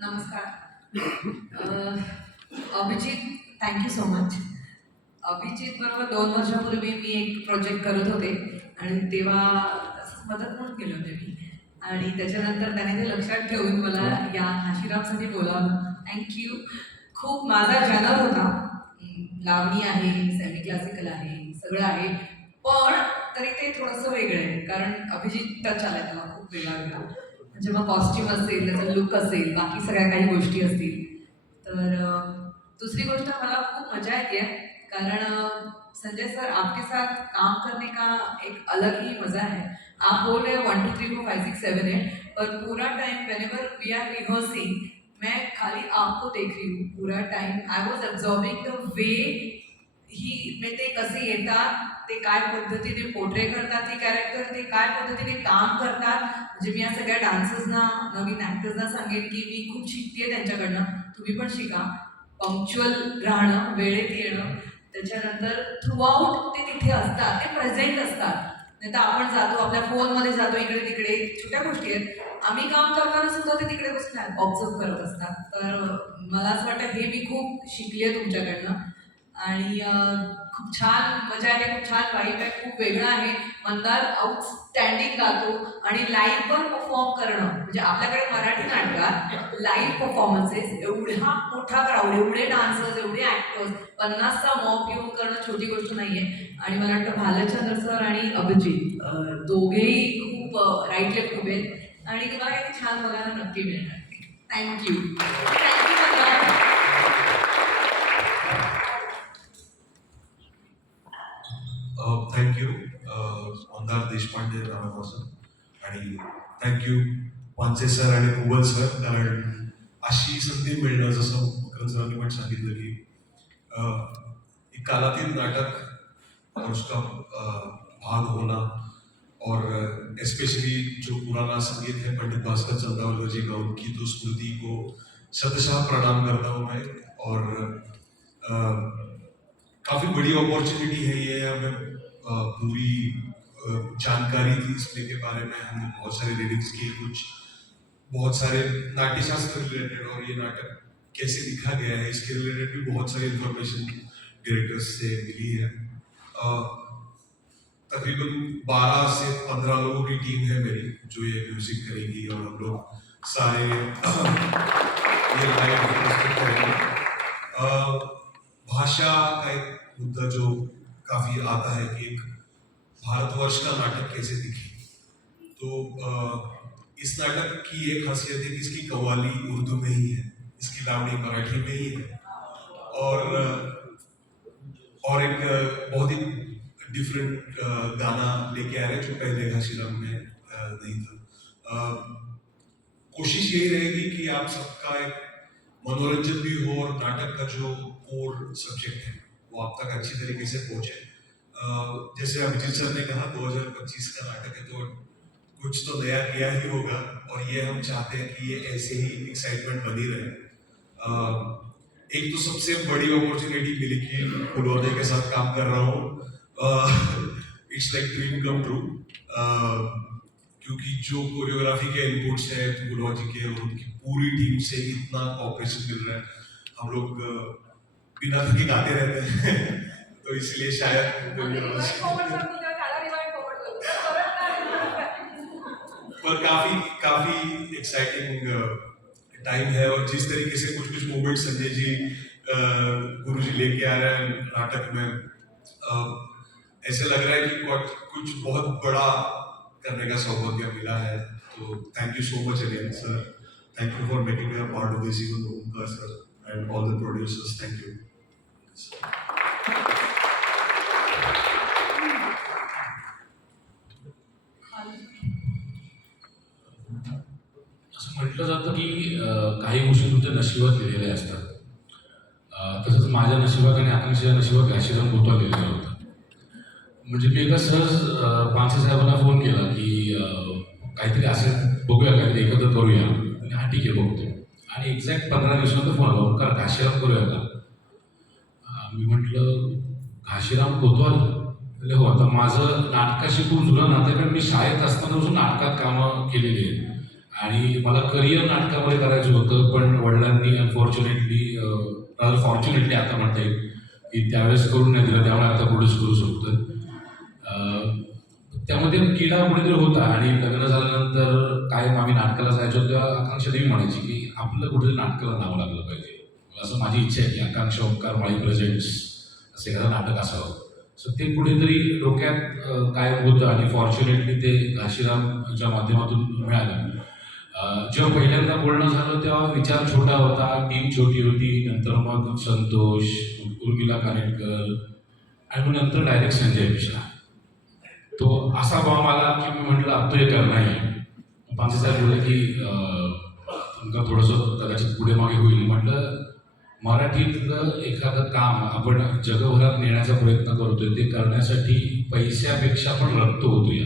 नमस्कार Abhijeet, thank you so much. Abhijeet बरोबर 2 वर्षापूर्वी मी एक प्रोजेक्ट करत होते आणि तेव्हा मदत म्हणून केलं होते मी, आणि त्याच्यानंतर त्याने ते लक्षात ठेवून मला या काशीरामसाठी बोलावलं, थँक्यू। खूप माझा जनर होता, लावणी आहे, सेमी क्लासिकल आहे, सगळं आहे, पण तरी ते थोडंसं वेगळं आहे, कारण अभिजीत टच आला तेव्हा खूप वेगळा, म्हणजे मग कॉस्ट्यूम असेल, त्याचा लुक असेल, बाकी सगळ्या काही गोष्टी असतील। तर दूसरी गोष्ट मला खूप मजा येते, कारण संजय सर आपके साथ काम करने का एक अलग ही मज़ा है। आप बोल रहे हो 1 2 3 4 5 6 7 8, पर पूरा time whenever we are rehearsing, मैं खाली आपको देख रही हूँ पूरा time. I was observing the way he में ते कसे येतात, ते काय पद्धतीने पोर्ट्रे करतात ते कॅरेक्टर, ते काय पद्धतीने काम करतात। म्हणजे मी या सगळ्या डान्सर्सना, नवीन ॲक्टर्सना सांगेन की मी खूप शिकते त्यांच्याकडनं, तुम्ही पण शिका। पंक्च्युअल राहणं, वेळेत येणं, त्याच्यानंतर थ्रूआउट ते तिथे असतात, ते प्रेझेंट असतात। नाही तर आपण जातो आपल्या फोनमध्ये जातो इकडे तिकडे, छोट्या गोष्टी आहेत, आम्ही काम करताना सुद्धा ते तिकडे बसून ऑब्झर्व करत असतात। तर मला असं वाटतं हे मी खूप शिकली आहे तुमच्याकडनं, आणि खूप छान मजा येते, खूप छान वाईब आहे, खूप वेगळं आहे. मंदार आउटस्टँडिंग गातो आणि लाईव्हवर परफॉर्म करणं म्हणजे आपल्याकडे मराठी नाटकात लाईव्ह परफॉर्मन्सेस एवढा मोठा क्राऊड, एवढे डान्सर्स, एवढे ॲक्टर्स, 50चा मॉप घेऊन करणं छोटी गोष्ट नाहीये. आणि मला वाटतं भालचंद्र सर आणि अभिजित दोघेही खूप राईट लेफ्ट उभे आहेत आणि तुम्हाला किती छान बघायला नक्की मिळणार. Thank you thank you Mandar. Thank you Mandar Deshpande नावापासून आणि थँक्यू पांचे सर आणि कुबल सर, कारण अशी संधी मिळणं, जसं मकरंद सरांनी पण सांगितलं की एक कालातीत नाटक और उसका भाग होना और स्पेशली जो पुराना संगीत है पंडित भास्कर चंद्रावलकर जी का, उनकी तो स्मृति को शतशः प्रणाम करता हूँ मैं। और काफ़ी बड़ी अपॉर्चुनिटी है ये, हमें पूरी जानकारी थी इसमें के बारे में, हमने बहुत सारे रीडिंग्स किए, कुछ बहुत सारे नाट्यशास्त्र रिलेटेड और ये नाटक कैसे लिखा गया है इसके रिलेटेड भी बहुत सारी इंफॉर्मेशन डायरेक्टर्स से मिली है। तकरीबन 12 से 15 लोगों की टीम है मेरी जो ये म्यूजिक करेगी और हम लोग सारे ये लाइव प्रस्तुत करेंगे। भाषा का एक मुद्दा जो काफी आता है कि एक भारतवर्ष का नाटक कैसे दिखे, तो इस नाटक की एक खासियत है कि इसकी कव्वाली उर्दू में ही है, इसकी लावणी मराठी में ही है और एक बहुत ही डिफरेंट गाना लेके आ रहे हैं जो पहले घाशीराम में नहीं था। कोशिश यही रहेगी कि आप सबका एक मनोरंजन भी हो और नाटक का जो कोर सब्जेक्ट है वो आप तक अच्छी तरीके से पहुंचे। जैसे अभिजीत सर ने कहा 2025 का नाटक है तो कुछ तो नया किया ही होगा और ये हम चाहते हैं कि ये ऐसे ही एक्साइटमेंट बनी रहे। एक तो सबसे बड़ी अपॉर्चुनिटी मिली कि पुलवामा के साथ काम कर रहा हूँ, it's like dream come true, क्योंकि जो कोरियोग्राफी के इनपुट्स है पुलवामा के और उनकी पूरी टीम से इतना कॉपरेशन मिल रहा है, हम लोग बिना थके गाते रहते हैं तो इसलिए शायद पर काफी एक्साइटिंग टाइम है। और जिस तरीके से कुछ मोमेंट संजय जी गुरु जी लेके आ रहे हैं नाटक में, ऐसे लग रहा है कि कुछ बहुत बड़ा करने का सौभाग्य मिला है। तो thank you so much again sir, thank you for making me a part of this, even Omkar sir end all the producers, thank you. असं म्हटलं जातं की काही गोष्टी तुमच्या नशिबात लिहिलेल्या असतात, तसंच माझ्या नशिबात आणि आकांक्षेच्या नशिबात घाशीराम कोतवाल लिहिलेलं होतं. म्हणजे मी एकदा सहज पानसे साहेबांना फोन केला की काहीतरी असेल बघूया, काहीतरी एकत्र करूया. आणि हा ठीक आहे बघतो. आणि एक्झॅक्ट 15 दिवसानंतर फोन आला, ओंकार घाशीराम करूया का? मी म्हटलं घाशीराम कोतवाल? म्हणजे हो. आता माझं नाटकाशी खूप जुनं नातं आहे, कारण मी शाळेत असतानापासून नाटकात कामं केलेली आहेत आणि मला करिअर नाटकामध्ये करायचं होतं, पण वडिलांनी फॉर्च्युनेटली आता म्हणता येईल की त्यावेळेस करून नाही दिलं, त्यामुळे आता प्रोड्यूस करू शकतो. त्यामध्ये किडा कुठेतरी होता आणि लग्न झाल्यानंतर कायम आम्ही नाटकाला जायचो तेव्हा आकांक्षा देवी म्हणायची की आपलं कुठेतरी नाटकाला नाव लागलं पाहिजे. असं माझी इच्छा आहे की आकांक्षा ओंकार माळी प्रेझेंट्स असं एखादं नाटक असावं. सो ते कुठेतरी डोक्यात कायम होतं आणि फॉर्च्युनेटली ते घाशीरामच्या माध्यमातून मिळालं. जेव्हा पहिल्यांदा बोलणं झालं तेव्हा विचार छोटा होता, टीम छोटी होती, नंतर मग संतोष, उर्मिला कानेटकर आणि मग नंतर डायरेक्ट संजय मिश्रा. तो असा भाव मला की मी म्हटलं अब तो हे करणार आहे. पानसे साहेब बोलले की तुमका थोडंसं कदाचित पुढे मागे होईल. म्हटलं मराठीतलं एखादं काम आपण जगभरात नेण्याचा प्रयत्न करतोय, ते करण्यासाठी पैशापेक्षा पण रक्त होतोय.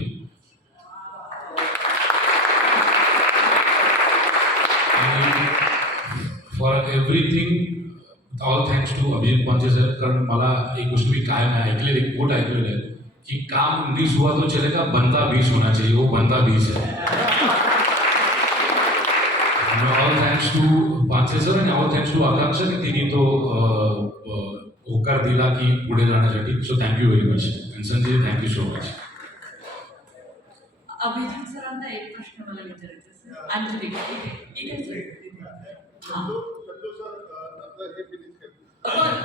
For everything all thanks to Abhijit Panche sir. कारण मला एक गोष्ट मी कायम ऐकलेली, एक कोट ऐकलेलं आहे कि काम 20 हुआ तो चलेगा, बंदा 20 होना चाहिए. वो बंदा 20 है. ऑल थँक्स टू पांचे सर आणि ऑल थँक्स टू आकांक्षा की तिने तो होकार दिला की पुढे जाण्यासाठी. So thank you very much. And Sanjay, thank you so much. Abhijit सरांना एक प्रश्न मला विचारायचा आहे. अंजली इथे हां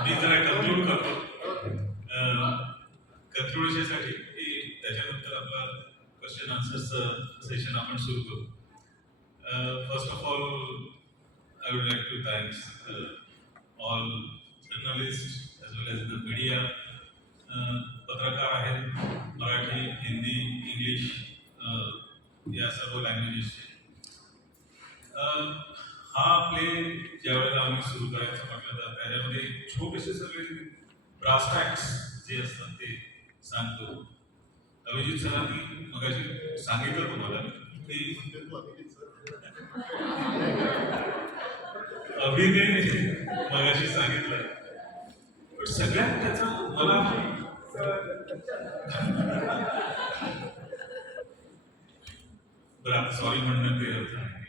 मी जरा कन्क्लूड करतो. कन्क्लुडेशनसाठी की त्याच्यानंतर आपला क्वेश्चन आन्सर्सचं सेशन आपण सुरू करू. First of all I would like to thanks all journalist as well as the media. पत्रकार आहेत मराठी, हिंदी, इंग्लिश या सर्व लँग्वेजेसचे. हा प्ले ज्यावेळेला आम्ही सुरू करायचं म्हटलं तर त्याच्यामध्ये छोटेसे सगळे ब्रास टॅक्स जे असतात ते सांगतो. अभिजित सरांनी मगाशी सांगितलं तुम्हाला की अभिने मगाशी सांगितलं, पण सगळ्यात त्याचं मला बरं आता सॉरी म्हणणं ते अर्थ आहे.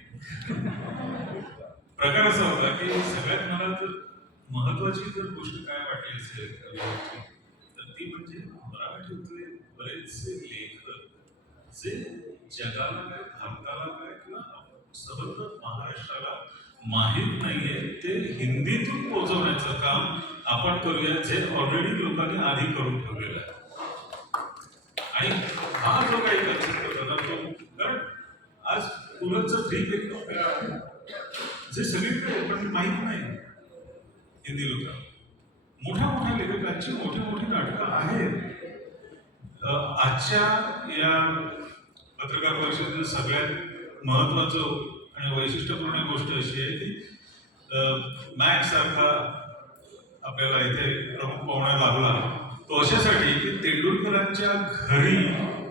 प्रकार असा होता की सगळ्यात मला जर महत्वाची जर गोष्ट काय वाटली असेल तर ती म्हणजे मराठीतले बरेचसे लेखक जे जगाला काय, भारताला काय किंवा समग्र महाराष्ट्राला माहीत नाहीये ते हिंदीतून पोहोचवण्याचं काम आपण करूया, जे ऑलरेडी लोकांनी आधी करून ठेवलेलं आहे. आणि हा जो काही कन्सेप्ट होता तो, कारण आज पुलंचं ठीक आहे जे सगळीकडे पण माहीत नाही हिंदी लोकांना. मोठ्या मोठ्या लेखकांची मोठी मोठी नाटकं आहेत. आजच्या या पत्रकार परिषदेचं सगळ्यात महत्वाचं आणि वैशिष्ट्यपूर्ण गोष्ट अशी आहे की मॅक्स सारखा आपल्याला इथे प्रमुख पाहुणा लाभला तो अशासाठी की तेंडुलकरांच्या घरी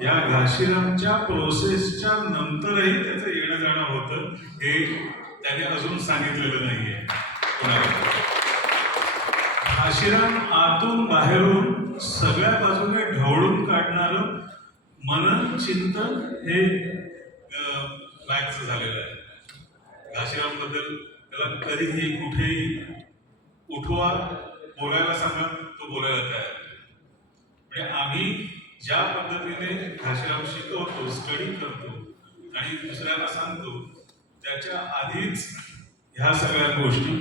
या घाशीरामच्या प्रोसेसच्या नंतरही त्याचं येणं जाणं होतं हे त्याने अजून सांगितलेलं नाहीये कोणाला. घाशीराम आतून बाहेरून सगळ्या बाजूने ढवळून काढणारं मनन चिंतन हे मॅक्सचं झालेलं आहे. घाशीराम बद्दल त्याला कधीही कुठेही उठवा, बोलायला सांगा, तो बोलायला तयार. म्हणजे आम्ही ज्या पद्धतीने घाशीराम शिकवतो, स्टडी करतो आणि दुसऱ्याला सांगतो त्याच्या आधीच ह्या सगळ्या गोष्टी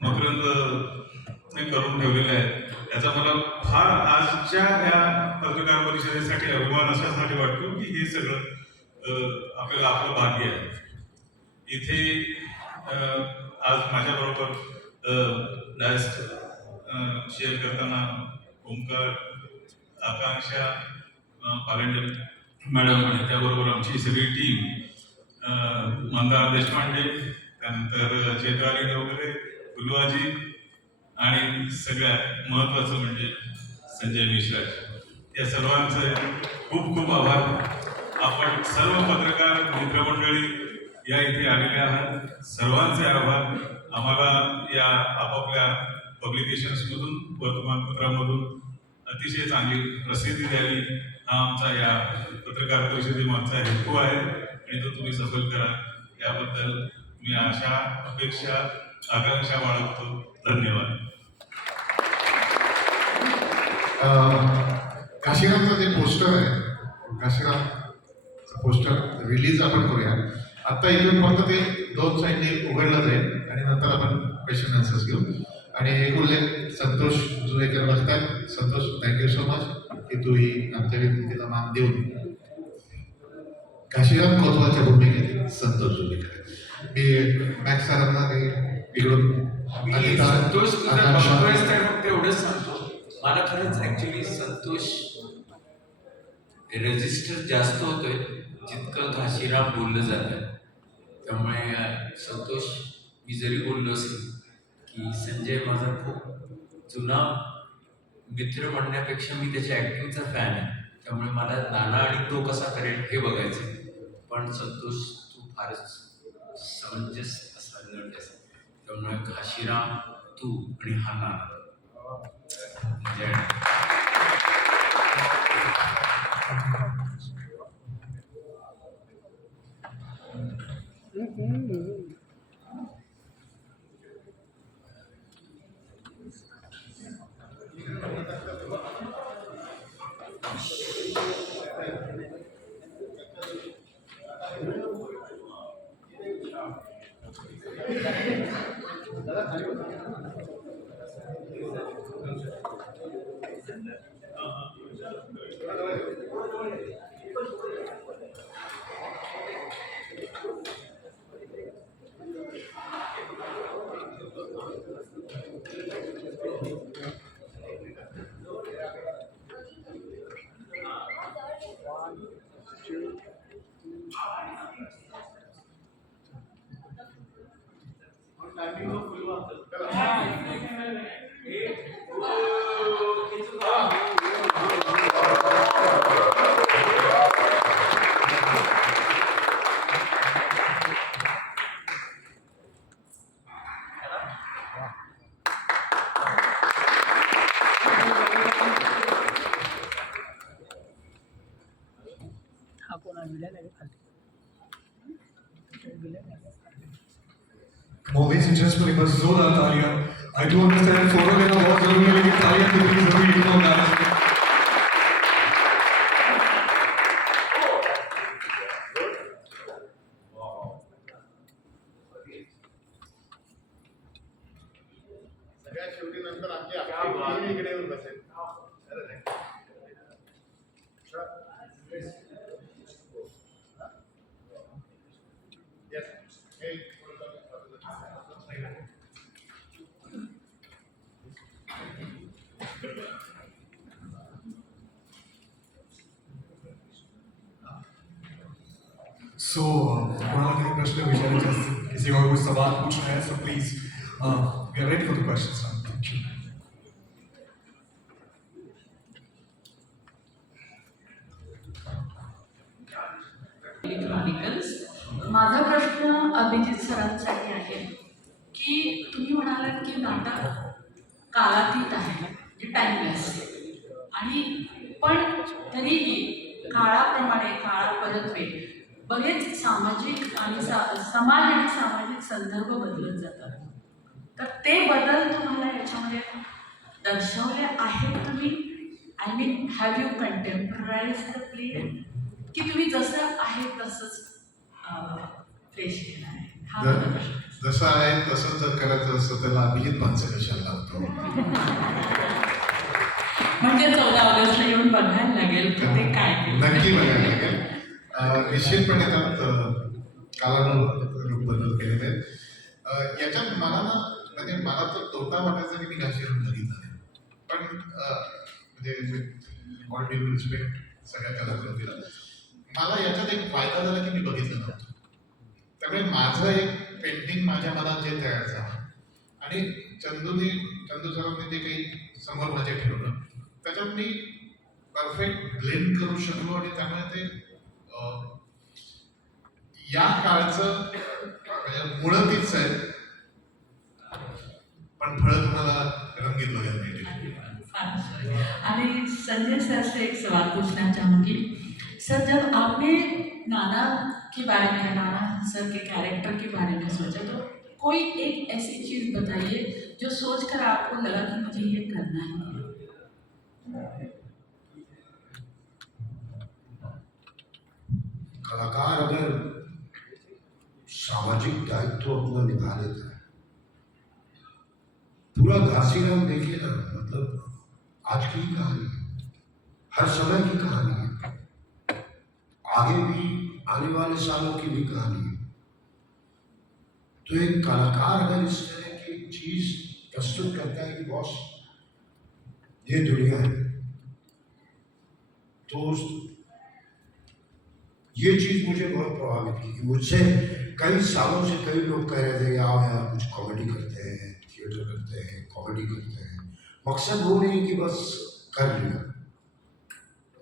मकरंदने करून ठेवलेल्या आहेत. त्याचा मला फार आजच्या ह्या पत्रकार परिषदेसाठी अभिमान अशासाठी वाटतो की हे सगळं आपल्याला आपलं भाग्य आहे. इथे आज माझ्याबरोबर शेअर करताना ओंकार, आकांक्षा, पालंडे मॅडम आणि त्याबरोबर आमची सगळी टीम, मंदार देशपांडे, त्यानंतर चैत्राली वगैरे, गुलवाजी आणि सगळ्यात महत्त्वाचं म्हणजे संजय मिश्रा, या सर्वांचे खूप खूप आभार. आपण सर्व पत्रकार मित्रमंडळी या इथे आलेले आहात, सर्वांचे आभार. आम्हाला या आपापल्या पब्लिकेशन्समधून, वर्तमानपत्रामधून अतिशय चांगली प्रसिद्धी द्यावी हा आमचा या पत्रकार परिषदेमागचा हेतू आहे आणि तो तुम्ही सफल करा याबद्दल मी आशा, अपेक्षा, आकांक्षा बाळगतो. धन्यवाद. काशीरामचं जे पोस्टर आहे, काशीराम पोस्टर रिलीज आपण करूया. आता इथून फक्त ते 2 साईडने उघडलं जाईल आणि नंतर आपण क्वेश्चन आन्सर्स घेऊ. आणि एक उल्लेख संतोष जुवेकर बघतात. संतोष, थँक्यू सो मच की तू ही आमच्या विनंतीला मान देऊन काशीराम कोतवालच्या भूमिकेत संतोष जुवेकर. मी मॅक्स सरांना इकडून मी संतोष तुझा बघतोयस तर फक्त एवढंच सांगतो, मला खरंच ऍक्च्युली संतोष रजिस्टर जास्त होतोय जितकं घाशीराम बोललं जातं. त्यामुळे संतोष, मी जरी बोललो असेल की संजय माझा खूप जुना मित्र म्हणण्यापेक्षा मी त्याच्या ॲक्टिंगचा फॅन आहे, त्यामुळे मला नाना आणि तो कसा करेल हे बघायचं. पण संतोष, तू फारच समंजस असा लढतेस, त्यामुळे घाशीराम, तू आणि हा नाना म्हणजे हा कोणा विलन आहे खाली विलन आहे Come on, ladies and gentlemen, एक बार जोरदार तालियां. I do understand फोटो लेना बहुत जरूरी है, लेकिन तालियां कितनी जरूरी है, you know that. सगळ्यात शेवटी नंतर आमची अख्खी इकडे येऊन बसेल. Yes. Hey. So, कोणाला काही प्रश्न विचारायचे असतील, किसी को कोई सवाल पूछना है, so please, we are ready for the questions now. Thank you. Chronicles. माझा प्रश्न अभिजित सरांसाठी आहे की तुम्ही म्हणालात की नाटक कालातीत आहे, म्हणजे टाइमलेस, आणि पण तरीही काळाप्रमाणे काळापरत्वे बरेच सामाजिक आणि समाज आणि सामाजिक संदर्भ बदलत जातात. तर ते बदल तुम्हाला याच्यामध्ये दर्शवले आहेत तुम्ही? I mean have you contemporise the play की तुम्ही जसं आहे तसंच फ्रेश केलं आहे? हा माझा प्रश्न. जसं आहे तसं जर करायचं असतं त्याला अभिजित पानसरे कशाला लावतो. म्हणजे 14 ऑगस्टला येऊन बघायला लागेल की ते काय केलं. नक्की बघायला लागेल. निश्चितपणे त्यात कालानुरूप बदल केलेले आहेत. याच्यात मला ना म्हणजे मला तर तोटा वाटायचा की मी घाशीरून बघितलं नाही, पण म्हणजे ऑल ड्यू रिस्पेक्ट सगळ्या कलाकृतीला मला याच्यात एक फायदा झाला की मी बघितलं नव्हतं. त्यामुळे माझं एक पेंटिंग माझ्या मनात जे तयार झालं आणि चंदू सरांनी ते काही समोर माझ्या ठेवलं त्याच्यात मी परफेक्ट ब्लेंड करू शकलो आणि त्यामुळे ते या काळचं म्हणजे मुळं तीच आहे पण फळं तुम्हाला रंगीत बघायला मिळतील. आणि संजय सर से एक सवाल पूछना चाहूँगी. सर, जब आपने नाना के बारे में, नाना सर के कैरेक्टर के बारे में सोचा, तो कोई एक ऐसी चीज़ बताइए जो सोचकर आपको लगा कि मुझे ये करना ही है. कलाकार अगर सामाजिक दायित्व अपना निभा लेता है, पूरा घासीराम देखिए ना, मतलब आज की ही कहानी है, हर समय की कहानी है, आगे भी आने वाले सालों की भी कहानी है. तो एक कलाकार अगर इस तरह की चीज प्रस्तुत करता है कि बॉस ये दुनिया है, तो ये चीज मुझे बहुत प्रभावित की कि मुझसे कई सालों से कई लोग कह रहे थे आओ यार कुछ कॉमेडी करते हैं, थिएटर करते हैं, कॉमेडी करते हैं. मकसद वो नहीं कि बस कर लिया,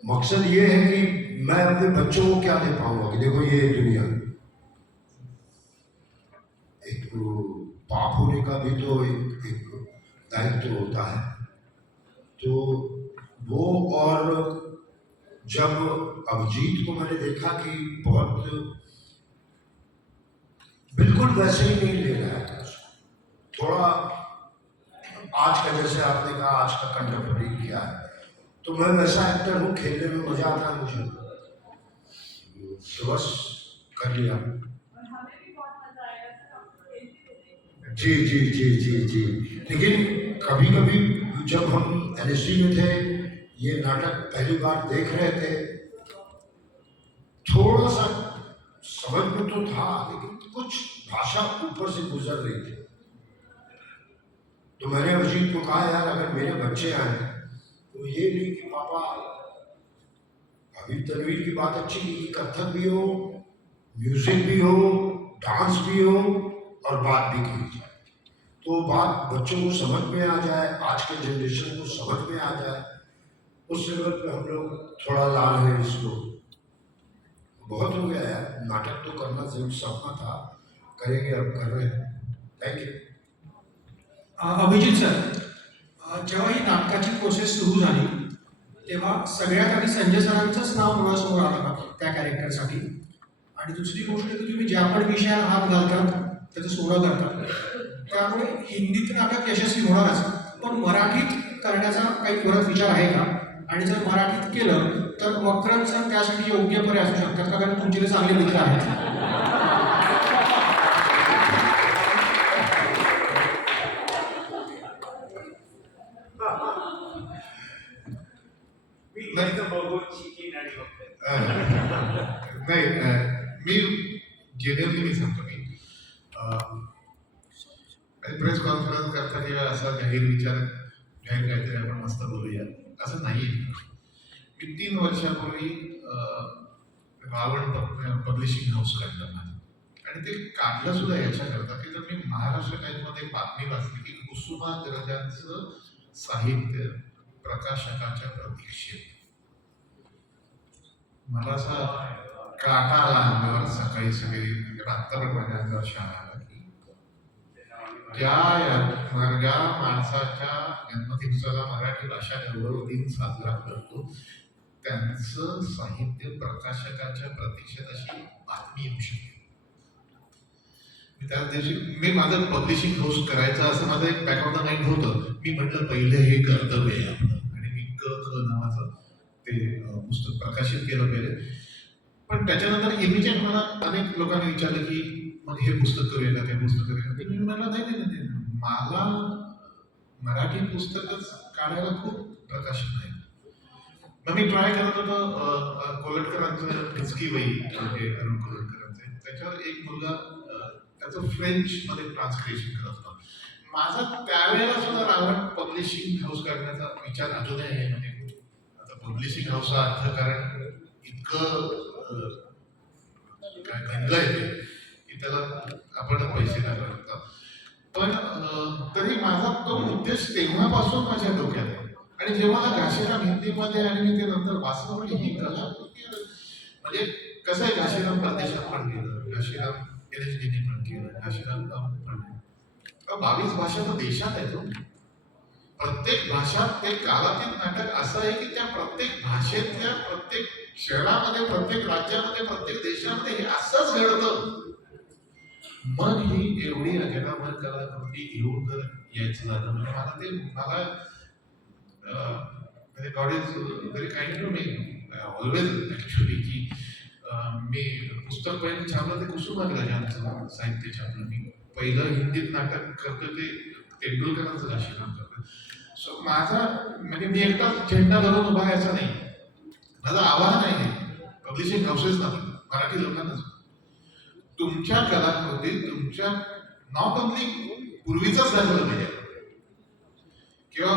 मकसद ये है कि मैं अपने बच्चों को क्या दे पाऊंगा कि देखो ये दुनिया. एक बाप होने का भी तो एक दायित्व होता है. तो वो, और जब अभिजीत को मैंने देखा कि बहुत बिल्कुल वैसे ही नहीं ले रहा था, थोड़ा आज का, जैसे आपने कहा आज का कंटेम्पररी किया है, तो मैं वैसा एक्टर हूँ, खेलने में मजा आता है मुझे, तो बस कर लिया. जी जी जी जी जी। लेकिन कभी कभी जब हम एलएसडी में थे, ये नाटक पहली बार देख रहे थे, थोड़ा सा समझ में तो था, लेकिन कुछ भाषा ऊपर से गुजर रही थी। तो मैंने अभिजीत को कहा, यार अगर मेरे बच्चे आए तो ये नहीं कि पापा, अभी तनवीर की बात अच्छी की, कथक भी हो, म्यूजिक भी हो, डांस भी हो और बात भी की जाए, तो बात बच्चों को समझ में आ जाए, आज के जनरेशन को समझ में आ जाए, उस लेवल पे हम लोग थोड़ा ला रहे हैं इसको। बहुत हो गया यार, नाटक तो करना जरूर सपना था, करेंगे, अब कर रहे हैं। Thank you. अभिजित सर, जेव्हा ही नाटकाची प्रोसेस सुरू झाली तेव्हा सगळ्यात आधी संजय सरांचंच नाव डोळ्यासमोर आलं का त्या कॅरेक्टरसाठी? आणि दुसरी गोष्ट की तुम्ही ज्या पण विषयाला हात घालतात त्याचं सोडा करतात, त्यामुळे हिंदीत नाटक यशस्वी होणारच, पण मराठीत करण्याचा काही परत विचार आहे का? आणि जर मराठीत केलं तर मकरंद सर त्यासाठी योग्य पर्याय असू शकतात का, कारण तुमचे ते चांगले मित्र आहेत? नाही, मी जेन्युअनली मी सांगतो, मी प्रेस कॉन्फरन्स करताना असा जाहीर विचार, जाहीर काहीतरी आपण मस्त बोलूया असं नाही. मी 3 वर्षापूर्वी रावण पब्लिशिंग हाऊस काढलं माझं, आणि ते काढलं सुद्धा याच्याकरता की जर मी महाराष्ट्र टाइम्समध्ये बातमी वाचली की कुसुमाग्रजांचं साहित्य प्रकाशकाच्या प्रतीक्षेत, मला असा काटा आला अंगावर सकाळी सकाळी. आत्ता पण माझ्या अंगावर शाळा आला की ज्या माणसाच्या जन्मदिवसाला मराठी भाषा गौरव दिन साजरा करतो त्यांचं साहित्य प्रकाशकाच्या प्रतीक्षेत अशी बातमी येऊ शकते. त्याच दिवशी मी माझं पब्लिशिंग हाऊस करायचं असं माझं एक बॅक ऑफ द माइंड होतं. मी म्हटलं पहिलं हे कर्तव्य आहे आपलं, आणि मी क नावाचं ते पुस्तक प्रकाशित केलं पहिले. पण त्याच्यानंतर इमिजिएट मला अनेक लोकांनी विचारलं की मग हे पुस्तक करूया का, ते पुस्तक करूया का. मी मला नाही, मला मराठी पुस्तकच काढायला खूप प्रकाशन आहे. मग मी ट्राय करत होतो कोलटकरांचं भिचकी वही, अरुण कोलटकरांचे, त्याच्यावर एक मुलगा त्याचं फ्रेंचमध्ये ट्रान्सलेशन करत होता. माझा त्यावेळेला सुद्धा रावण पब्लिशिंग हाऊस करण्याचा विचार अजूनही आहे. म्हणजे आता पब्लिशिंग हाऊसचा अर्थ, कारण इतकं काय गंजलं आहे ते की त्याला आपण पैसे द्यायला लागतात. पण तरी माझा तो उद्देश तेव्हापासून माझ्या डोक्यात आहे. आणि जेव्हा हा घाशीराम हिंदीमध्ये आणि मी ते नंतर वाचलं, म्हणजे ही कलाकृती म्हणजे कसं आहे, घाशीराम परदेशात पण गेलं, घाशीराम एलएचडीने पण केलं, घाशीराम पण 22 भाषा तर देशात आहे. तो प्रत्येक भाषा ते कालातीत नाटक असं आहे की त्या प्रत्येक भाषेतल्या प्रत्येक शहरामध्ये, प्रत्येक राज्यामध्ये, प्रत्येक देशामध्ये हे असंच घडतं. मग ही एवढी अजरामर कलाकृती येऊन जर यायचं झालं, म्हणजे मला म्हणजे God is very kind to me always actually, की मी पुस्तक पहिलं छापलं ते कुसुमाग्रजांचं साहित्य छापलं. मी पहिलं हिंदीत नाटक करतो ते तेंडुलकरांचं घाशीराम करतो. सो माझा म्हणजे मी एकटाच झेंडा धरून उभा यायचा नाही. माझं आव्हान आहे पब्लिशिंग हाऊसेस ना, मराठी लोकांनाच, तुमच्या कलाकृती तुमच्या नॉट ओनली पूर्वीच झालं पाहिजे, किंवा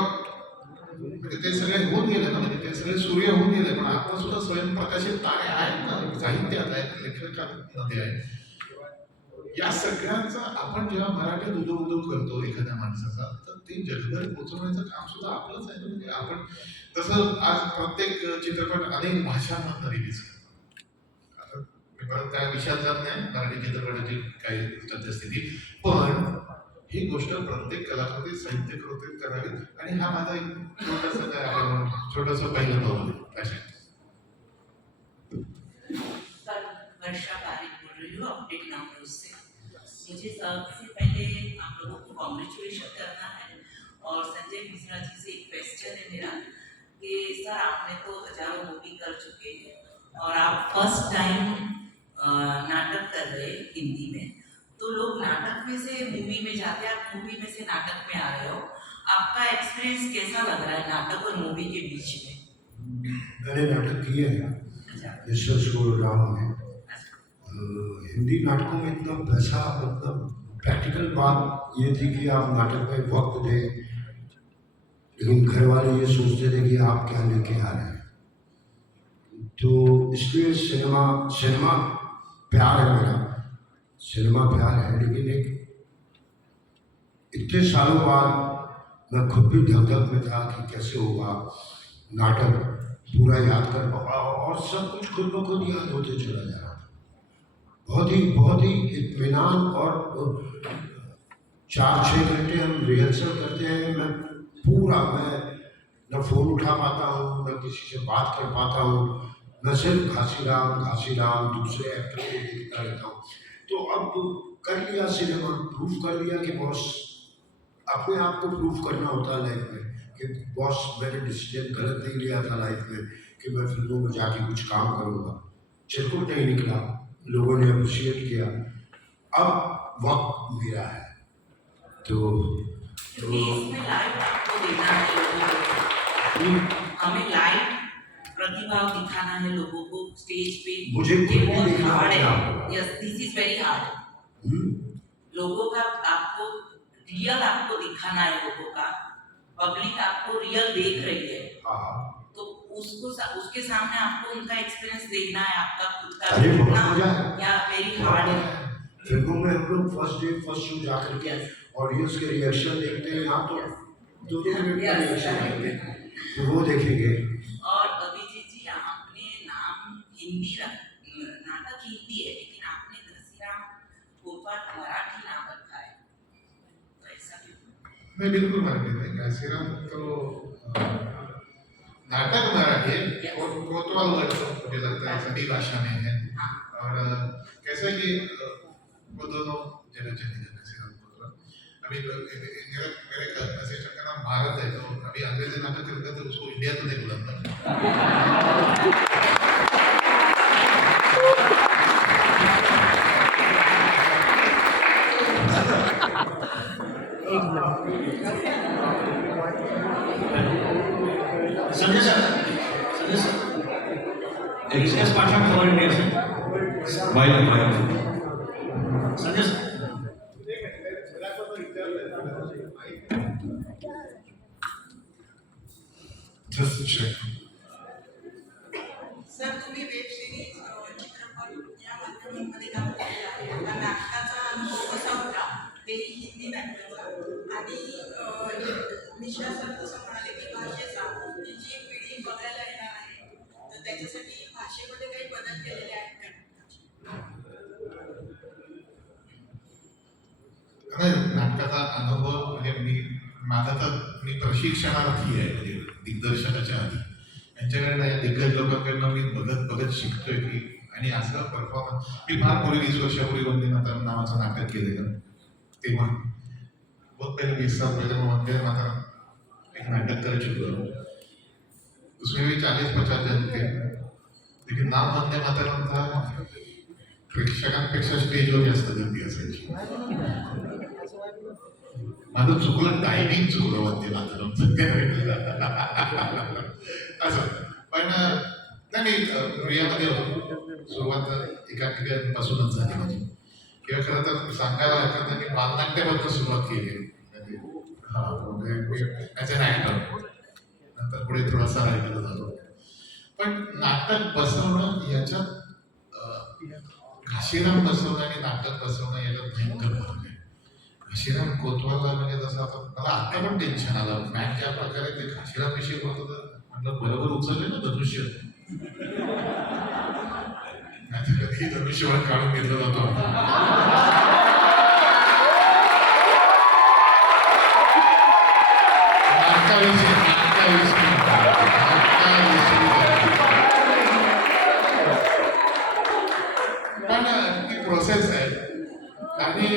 म्हणजे ते सगळे होऊन गेले ना, म्हणजे ते सगळे सूर्य होऊन गेले, पण आपण सुद्धा स्वयंप्रकाशित तारे आहेत ना, साहित्यात आहेत, लेखकांमध्ये आहेत. या सगळ्यांचा आपण जेव्हा मराठीत उदो करतो एखाद्या माणसाचा, तर ते जगभर पोहोचवण्याचं काम सुद्धा आपलंच आहे. म्हणजे आपण तसं आज प्रत्येक चित्रपट अनेक भाषांमधून रिलीज करतो. मी परत त्या विषयात जात नाही, मराठी चित्रपटाची काही सद्यस्थिती, पण ही गोष्ट प्रत्येक कलाकृती साहित्यकृतीत करावी. आणि हा माझा एक छोटासा पहिलं पाऊल आहे. वर्षा पारिक बोल रही हूँ अपडेट नाम से. मुझे सबसे पहले आप लोगों को कॉन्ग्रेचुलेशन करना है, और संजय मिश्रा जी से एक क्वेश्चन है मेरा कि सर आपने तो हजारों मूवी कर चुके हैं और आप फर्स्ट टाइम नाटक कर रहे हिंदी में, तो लोग नाटक में से मूवी में जाते हैं, मूवी में से नाटक में आ रहे हो, आपका एक्सपीरियंस कैसा लग रहा है नाटक और मूवी के बीच में? मैंने नाटक किए हैं ईश्वर स्कूल राम में। हिंदी नाटकों में इतना पैसा, मतलब प्रैक्टिकल बात ये थी कि आप नाटक में वक्त दें, लेकिन घर वाले ये सोचते थे कि आप क्या लेके आ रहे हैं। तो इसलिए सिनेमा प्यार है मेरा, सिनेमा प्यार है, लेकिन एक इतने सालों बाद मैं खुद भी धक में था कि कैसे होगा नाटक पूरा याद कर पाऊंगा, और सब कुछ खुद ब खुद याद होते चला जा रहा था। बहुत ही इत्मीनान, और 4-6 घंटे हम रिहर्सल करते हैं। मैं न फ़ोन उठा पाता हूँ, न किसी से बात कर पाता हूँ, मैं सिर्फ घासीराम दूसरे एक्टर को देखता रहता हूँ। तो अब कर लिया सिनेमा, प्रूफ कर लिया कि बॉस, अपने आप को प्रूफ करना होता है लाइफ में कि बॉस मैंने डिसीजन गलत नहीं लिया था लाइफ में कि मैं फिल्मों में जाके कुछ काम करूँगा। चिरकुट नहीं निकला, लोगों ने अप्रिशिएट किया। अब वक्त मेरा है। क्योंकि इसमें लाइव आपको देना है लोगों को, हमें लाइव प्रतिभाव दिखाना है लोगों को स्टेज पे। मुझे ये खुद भी बहुत देखना हार्ड है। है। Yes, this is very hard. लोगों का आपको रियल आपको दिखाना है, लोगों का पब्लिक आपको रियल देख रही है, तो उसके सामने आपको उनका एक्सपीरियंस देखना है, आपका खुद का अरे बहुत कितना मजा है। या वेरी हार्ड है। फिल्मों में हम लोग फर्स्ट शो जाकर के ऑडियंस के रिएक्शन देखते हैं। यहाँ तो 2 मिनट का रिएक्शन आएंगे, तो वो देखेंगे। और अभिजीत जी, आपने नाम हिंदी नाटक हिंदी है, लेकिन आपने घसीराम कोतवाल मराठी नाम रखा है, तो ऐसा क्यों? नहीं, बिल्कुल मराठी नहीं, घासीराम तो नाटक मराठी है और कोतवाल मुझे लगता है सभी भाषा में है। और कैसा कि वो दोनों जगह चले जाते घासीराम कोतवाल। अभी मेरे घासीराम का नाम भारत है, तो अभी अंग्रेजी नाटक करते तो उसको इंडिया तो नहीं बुलाता। Sanjay sir, business partner Khabar India से Sanjay sir, Just check. Sir, तुम्ही वेब सिरीज चित्रपट या माध्यमांमध्ये काम केलेलं आहे. आता नाटकाचा अनुभव कसा होता, तेही हिंदी नाटकाचा, आणि मिश्रा सर तसं म्हणाले की भाषेचा, ही जी पिढी बघायला येणार आहे, तर त्याच्यासाठी भाषेमध्ये काही बदल केलेले आहेत का? नाटकाचा अनुभव म्हणजे मी प्रशिक्षणार्थी आहे, म्हणजे दिग्दर्शनाच्या आधी यांच्याकडे दिग्गज लोकांकडनं मी बघत शिकतोय की, आणि असं परफॉर्मन्स मी फार पूर्वी 20 वर्षापूर्वी वंदे मातरम नावाचं नाटक केलेलं, तेव्हा बहुत पहले 20 साल पहले मैं वंदे मातरम एक नाटक कर चुका हूँ। उसमें भी 40-50 जन थे, लेकिन नाम वंदे मातरम था, प्रेक्षकांपेक्षा स्टेजवर जास्त गर्दी असायची। माझं चुकलं, टायमिंग चुकलं वंदे मातरमचं असं। पण नाही, मी प्रियामध्ये होतो, सुरुवात एका ठिकाणपासूनच झाली माझी, किंवा खरं तर सांगायला हरकत नाही, मी बालनाट्यापासून सुरुवात केली ॲज अन ॲक्टर, नंतर पुढे थोडासा रायटर झालो। पण नाटक बसवणं याच्यात घासीराम बसवणं आणि नाटक बसवणं याच्यात भयंकर फरक आहे। घासीराम कोतवालला म्हणजे जसं आता मला आता पण टेन्शन आलं, मॅन ज्या प्रकारे ते घासीराम विषयी बोलत होतं, म्हटलं बरोबर उचलले ना धनुष्य, कधी धनुष्यवर काढून घेतलं जातो। पण ती प्रोसेस आहे, आणि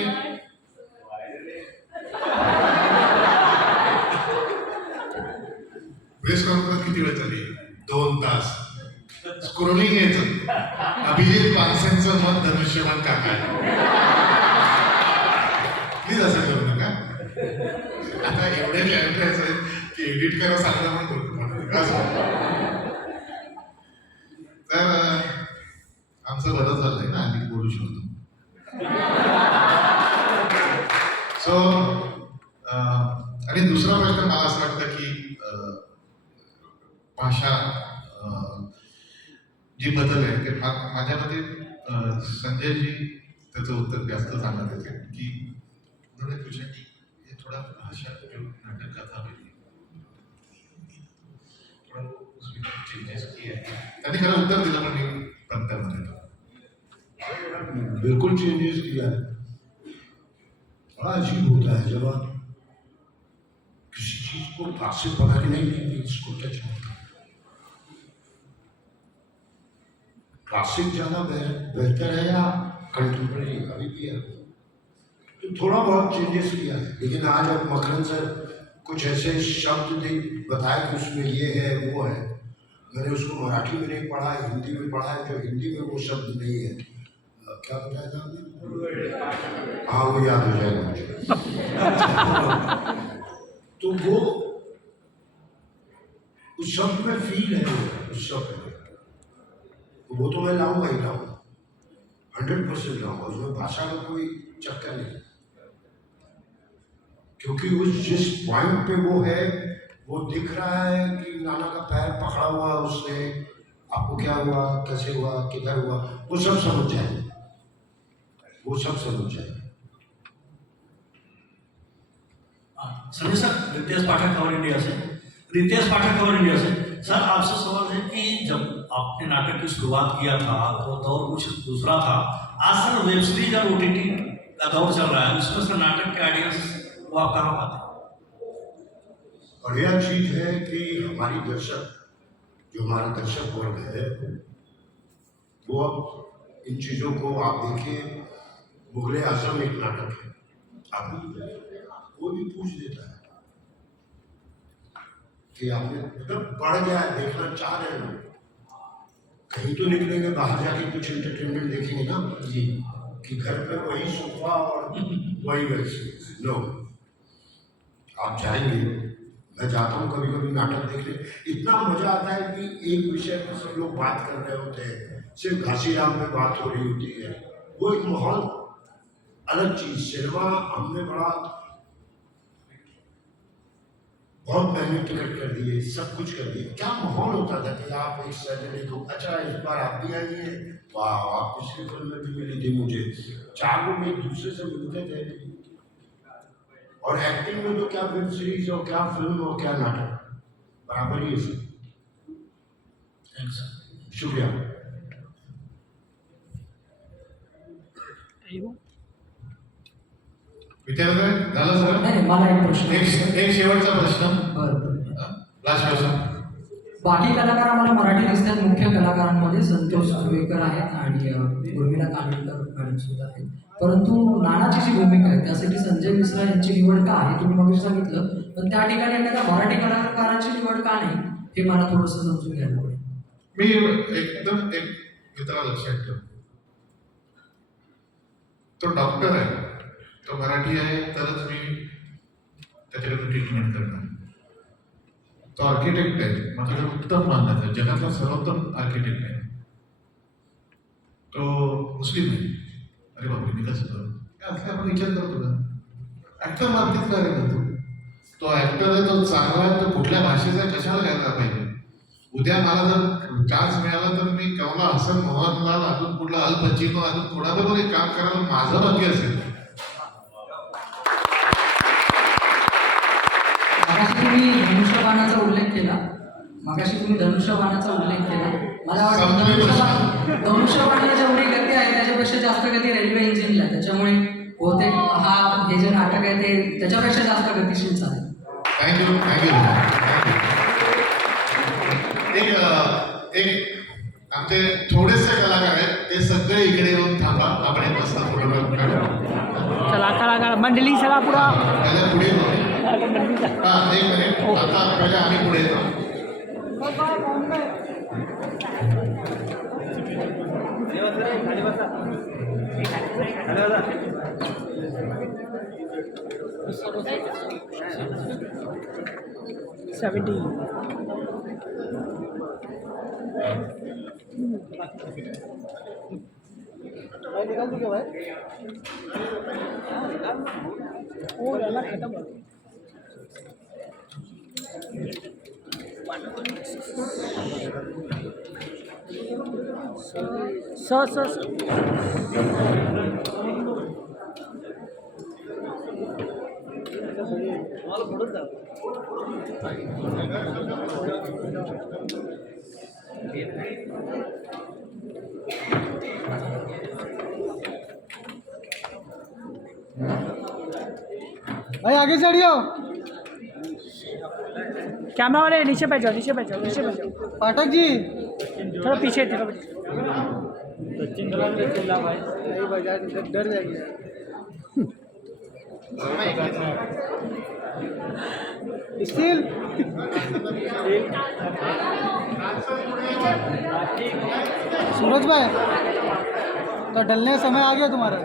प्रेस कॉन्फरन्स किती वेळ झाली? 2 तास स्क्रोलिंग यायचं, अभिजित पानसेंचं मत धनुष्यबाण काका, प्लीज असं करू नका। आता एवढे कॅरेक्टर्स आहेत की एडिट करा सांगणं पण डोकं तर आमचं बरं चाललंय ना आम्ही बोलू शकतो सो आणि दुसरा प्रश्न मला असं वाटतं की भाषा जी बदल आहे ते माझ्या मते संजयजी त्याचं उत्तर जास्त सांगत होते की उन्होंने पूछा कि ये थोड़ा भाषा जो नाटक का था थोड़ा उसमें चेंजेस किए त्यांनी खरं उत्तर दिलं पण मी प्रत्तर मध्ये बिल्कुल चेंजेस किया है। बड़ा अजीब होता है जब आप किसी चीज को हाथ से पकड़ के नहीं इसको टच होता। क्लासिक ज्यादा बेहतर है या कंटेम्प्रेरी अभी भी है तो थोड़ा बहुत चेंजेस किया है। लेकिन आज अब मकरन सर कुछ ऐसे शब्द बताए कि उसमें ये है वो है, मैंने उसको मराठी में नहीं पढ़ा है, हिंदी में पढ़ा है, जो हिंदी में वो शब्द नहीं है। क्या बताया था आपने? हाँ वो याद हो जाएगा मुझे। तो वो उस शब्द में फील है, उस शब्द में वो तो मैं लाऊंगा ही लाऊंगा, 100% लाऊंगा, उसमें भाषा का कोई चक्कर नहीं, क्योंकि उस जिस पॉइंट पे वो है वो दिख रहा है कि नाना का पैर पकड़ा हुआ उसने, आपको क्या हुआ, कैसे हुआ, किधर हुआ, वो सब समझ जाए, वो सब समझ जाए। संजय सर, रितेश पाठक खबर इंडिया से। रितेश पाठक खबर इंडिया से सर, आपसे सवाल है कि जब आपने नाटक की शुरुआत किया था तो दौर कुछ दूसरा था, आज सर वेब सीरीज और OTT का दौर चल रहा है, उसमें सर नाटक के आइडियाज वो आप कहाँ पाते हैं? बढ़िया चीज है कि हमारी दर्शक, जो हमारा दर्शक वर्ग है, वो अब इन चीज़ों को आप देखिए, मुगले आजम एक नाटक है, आप कोई भी पूछ देता है कि आपने मतलब बढ़ गया, देखना चाह रहे हैं लोग, कहीं तो निकलेंगे बाहर जाके कुछ एंटरटेनमेंट देखेंगे ना जी, कि घर पे वही सोफा और वही वेब सीरीज। नो, आप जाएंगे, मैं जाता हूँ कभी कभी नाटक देखने, इतना मजा आता है कि एक विषय पर सब लोग बात कर रहे होते हैं, सिर्फ घासीराम पे बात हो रही होती है, वो एक माहौल अलग चीज। सिनेमा हमने बहुत महंगे टिकट कर दिए, सब कुछ कर दिए, क्या माहौल होता था कि आप एक सैटरडे को, अच्छा इस बार आप भी आई हैं, वाह, आप पिछली फिल्म में भी मिली थी मुझे, 4 लोग एक दूसरे से मिलते थे। और एक्टिंग में तो क्या वेब सीरीज और क्या फिल्म और क्या नाटक, बराबर ही है सर। शुक्रिया। विचारतोय झालं सर? नाही मला एक प्रश्न एक शेवटचा प्रश्न, बरं लास्ट क्वेश्चन। बाकी कलाकार आम्हाला मराठी दिसतात, मुख्य कलाकारांमध्ये संतोष सुर्वेकर आहेत आणि उर्मिला कांडकर मॅडम सुद्धा आहेत, परंतु नानाची जी भूमिका आहे त्यासाठी संजय मिश्रा यांची निवड का आहे तुम्ही मग सांगितलं, पण त्या ठिकाणी एखाद्या मराठी कलाकाराची निवड का नाही हे मला थोडंसं समजून घ्यायला आवडेल। मी एकदम एक मित्र लक्षात ठेव, तो डॉक्टर आहे, तो मराठी आहे तरच मी त्याच्याकडे ट्रीटमेंट करणार, तो आर्किटेक्ट आहे, माझ्याकडे उत्तम मान्यता, जगातला सर्वोत्तम आर्किटेक्ट आहे, तो मुस्लिम आहे, अरे बापरे मी कसं करू, असं आपण विचार करतो ना, ऍक्टर मार्केट काय करतो, तो ऍक्टर आहे, तो चांगला आहे, तो कुठल्या भाषेचा कशाला घ्यायला पाहिजे, उद्या मला जर चान्स मिळाला तर मी कमला हसन, मोहनलाल, अजून कुठला अल पचिनो, अजून कोणाबरोबर एक काम करायला माझं भाग्य असेल। मगाशी तुम्ही धनुष्यबाणाचा उल्लेख केला, मला वाटतं धनुष्यबाणाला जेवढी गती आहे त्याच्यापेक्षा जास्त गती रेल्वे इंजिनला, त्याच्यामुळे होते हे जे नाटक आहे ते त्याच्यापेक्षा जास्त गतिशील चालेल। Thank you thank you. एक आमचे थोडेसे कलाकार आहेत, ते सगळे इकडे येऊन थांबा, आपण एक मस्त फोटोग्राफ काढू। चला कलाकार मंडळी चला पुढे पुढे हां, एक मिनिट, आता पहिले आम्ही पुढे येतो। खाली बसा। भाई आगे से हटियो। कैमरा वाले नीचे बैठ जाओ, नीचे बैठ जाओ, नीचे बैठ जाओ। पाठक जी थोड़ा पीछे, थोड़ा पीछे। नहीं बजा, डर जाएगी। स्टील सूरज भाई, तो डलने का समय आ गया तुम्हारा,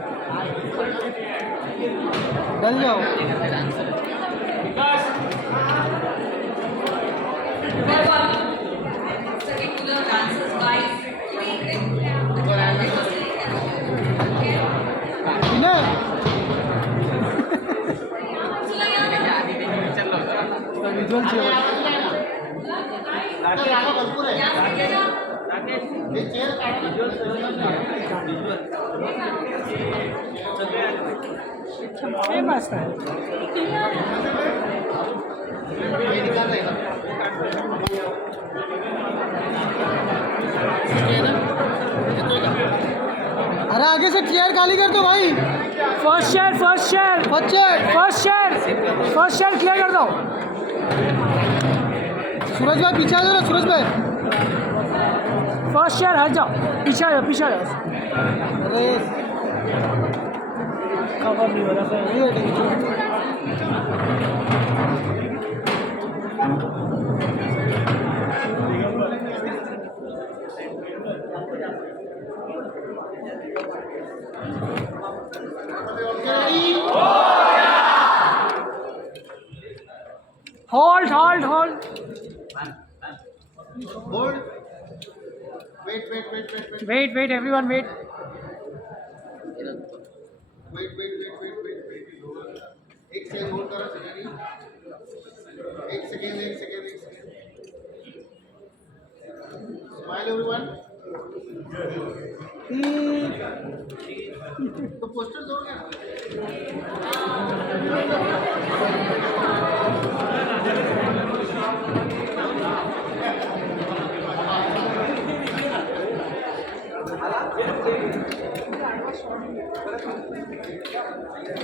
डल जाओ। सगळे मुलं डान्सर्स गाईज तुम्ही इकडे विनय मस्त आहे. अरे आगे से चेयर खाली कर दो भाई. फर्स्ट शेयर क्लियर कर दो. सूरज भाई पीछे आ जाओ ना, सूरज भाई. फर्स्ट शेयर हट जाओ, पीछे आ जाओ. अरे खबर नहीं हो रहा है. Hold. Hold. Wait, everyone wait. Wait. एक सेकंड होल्ड करो सगळ्यांनी. एक सेकंड. Smile everyone. तो पोस्टर जोड़ गया.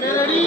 Ready?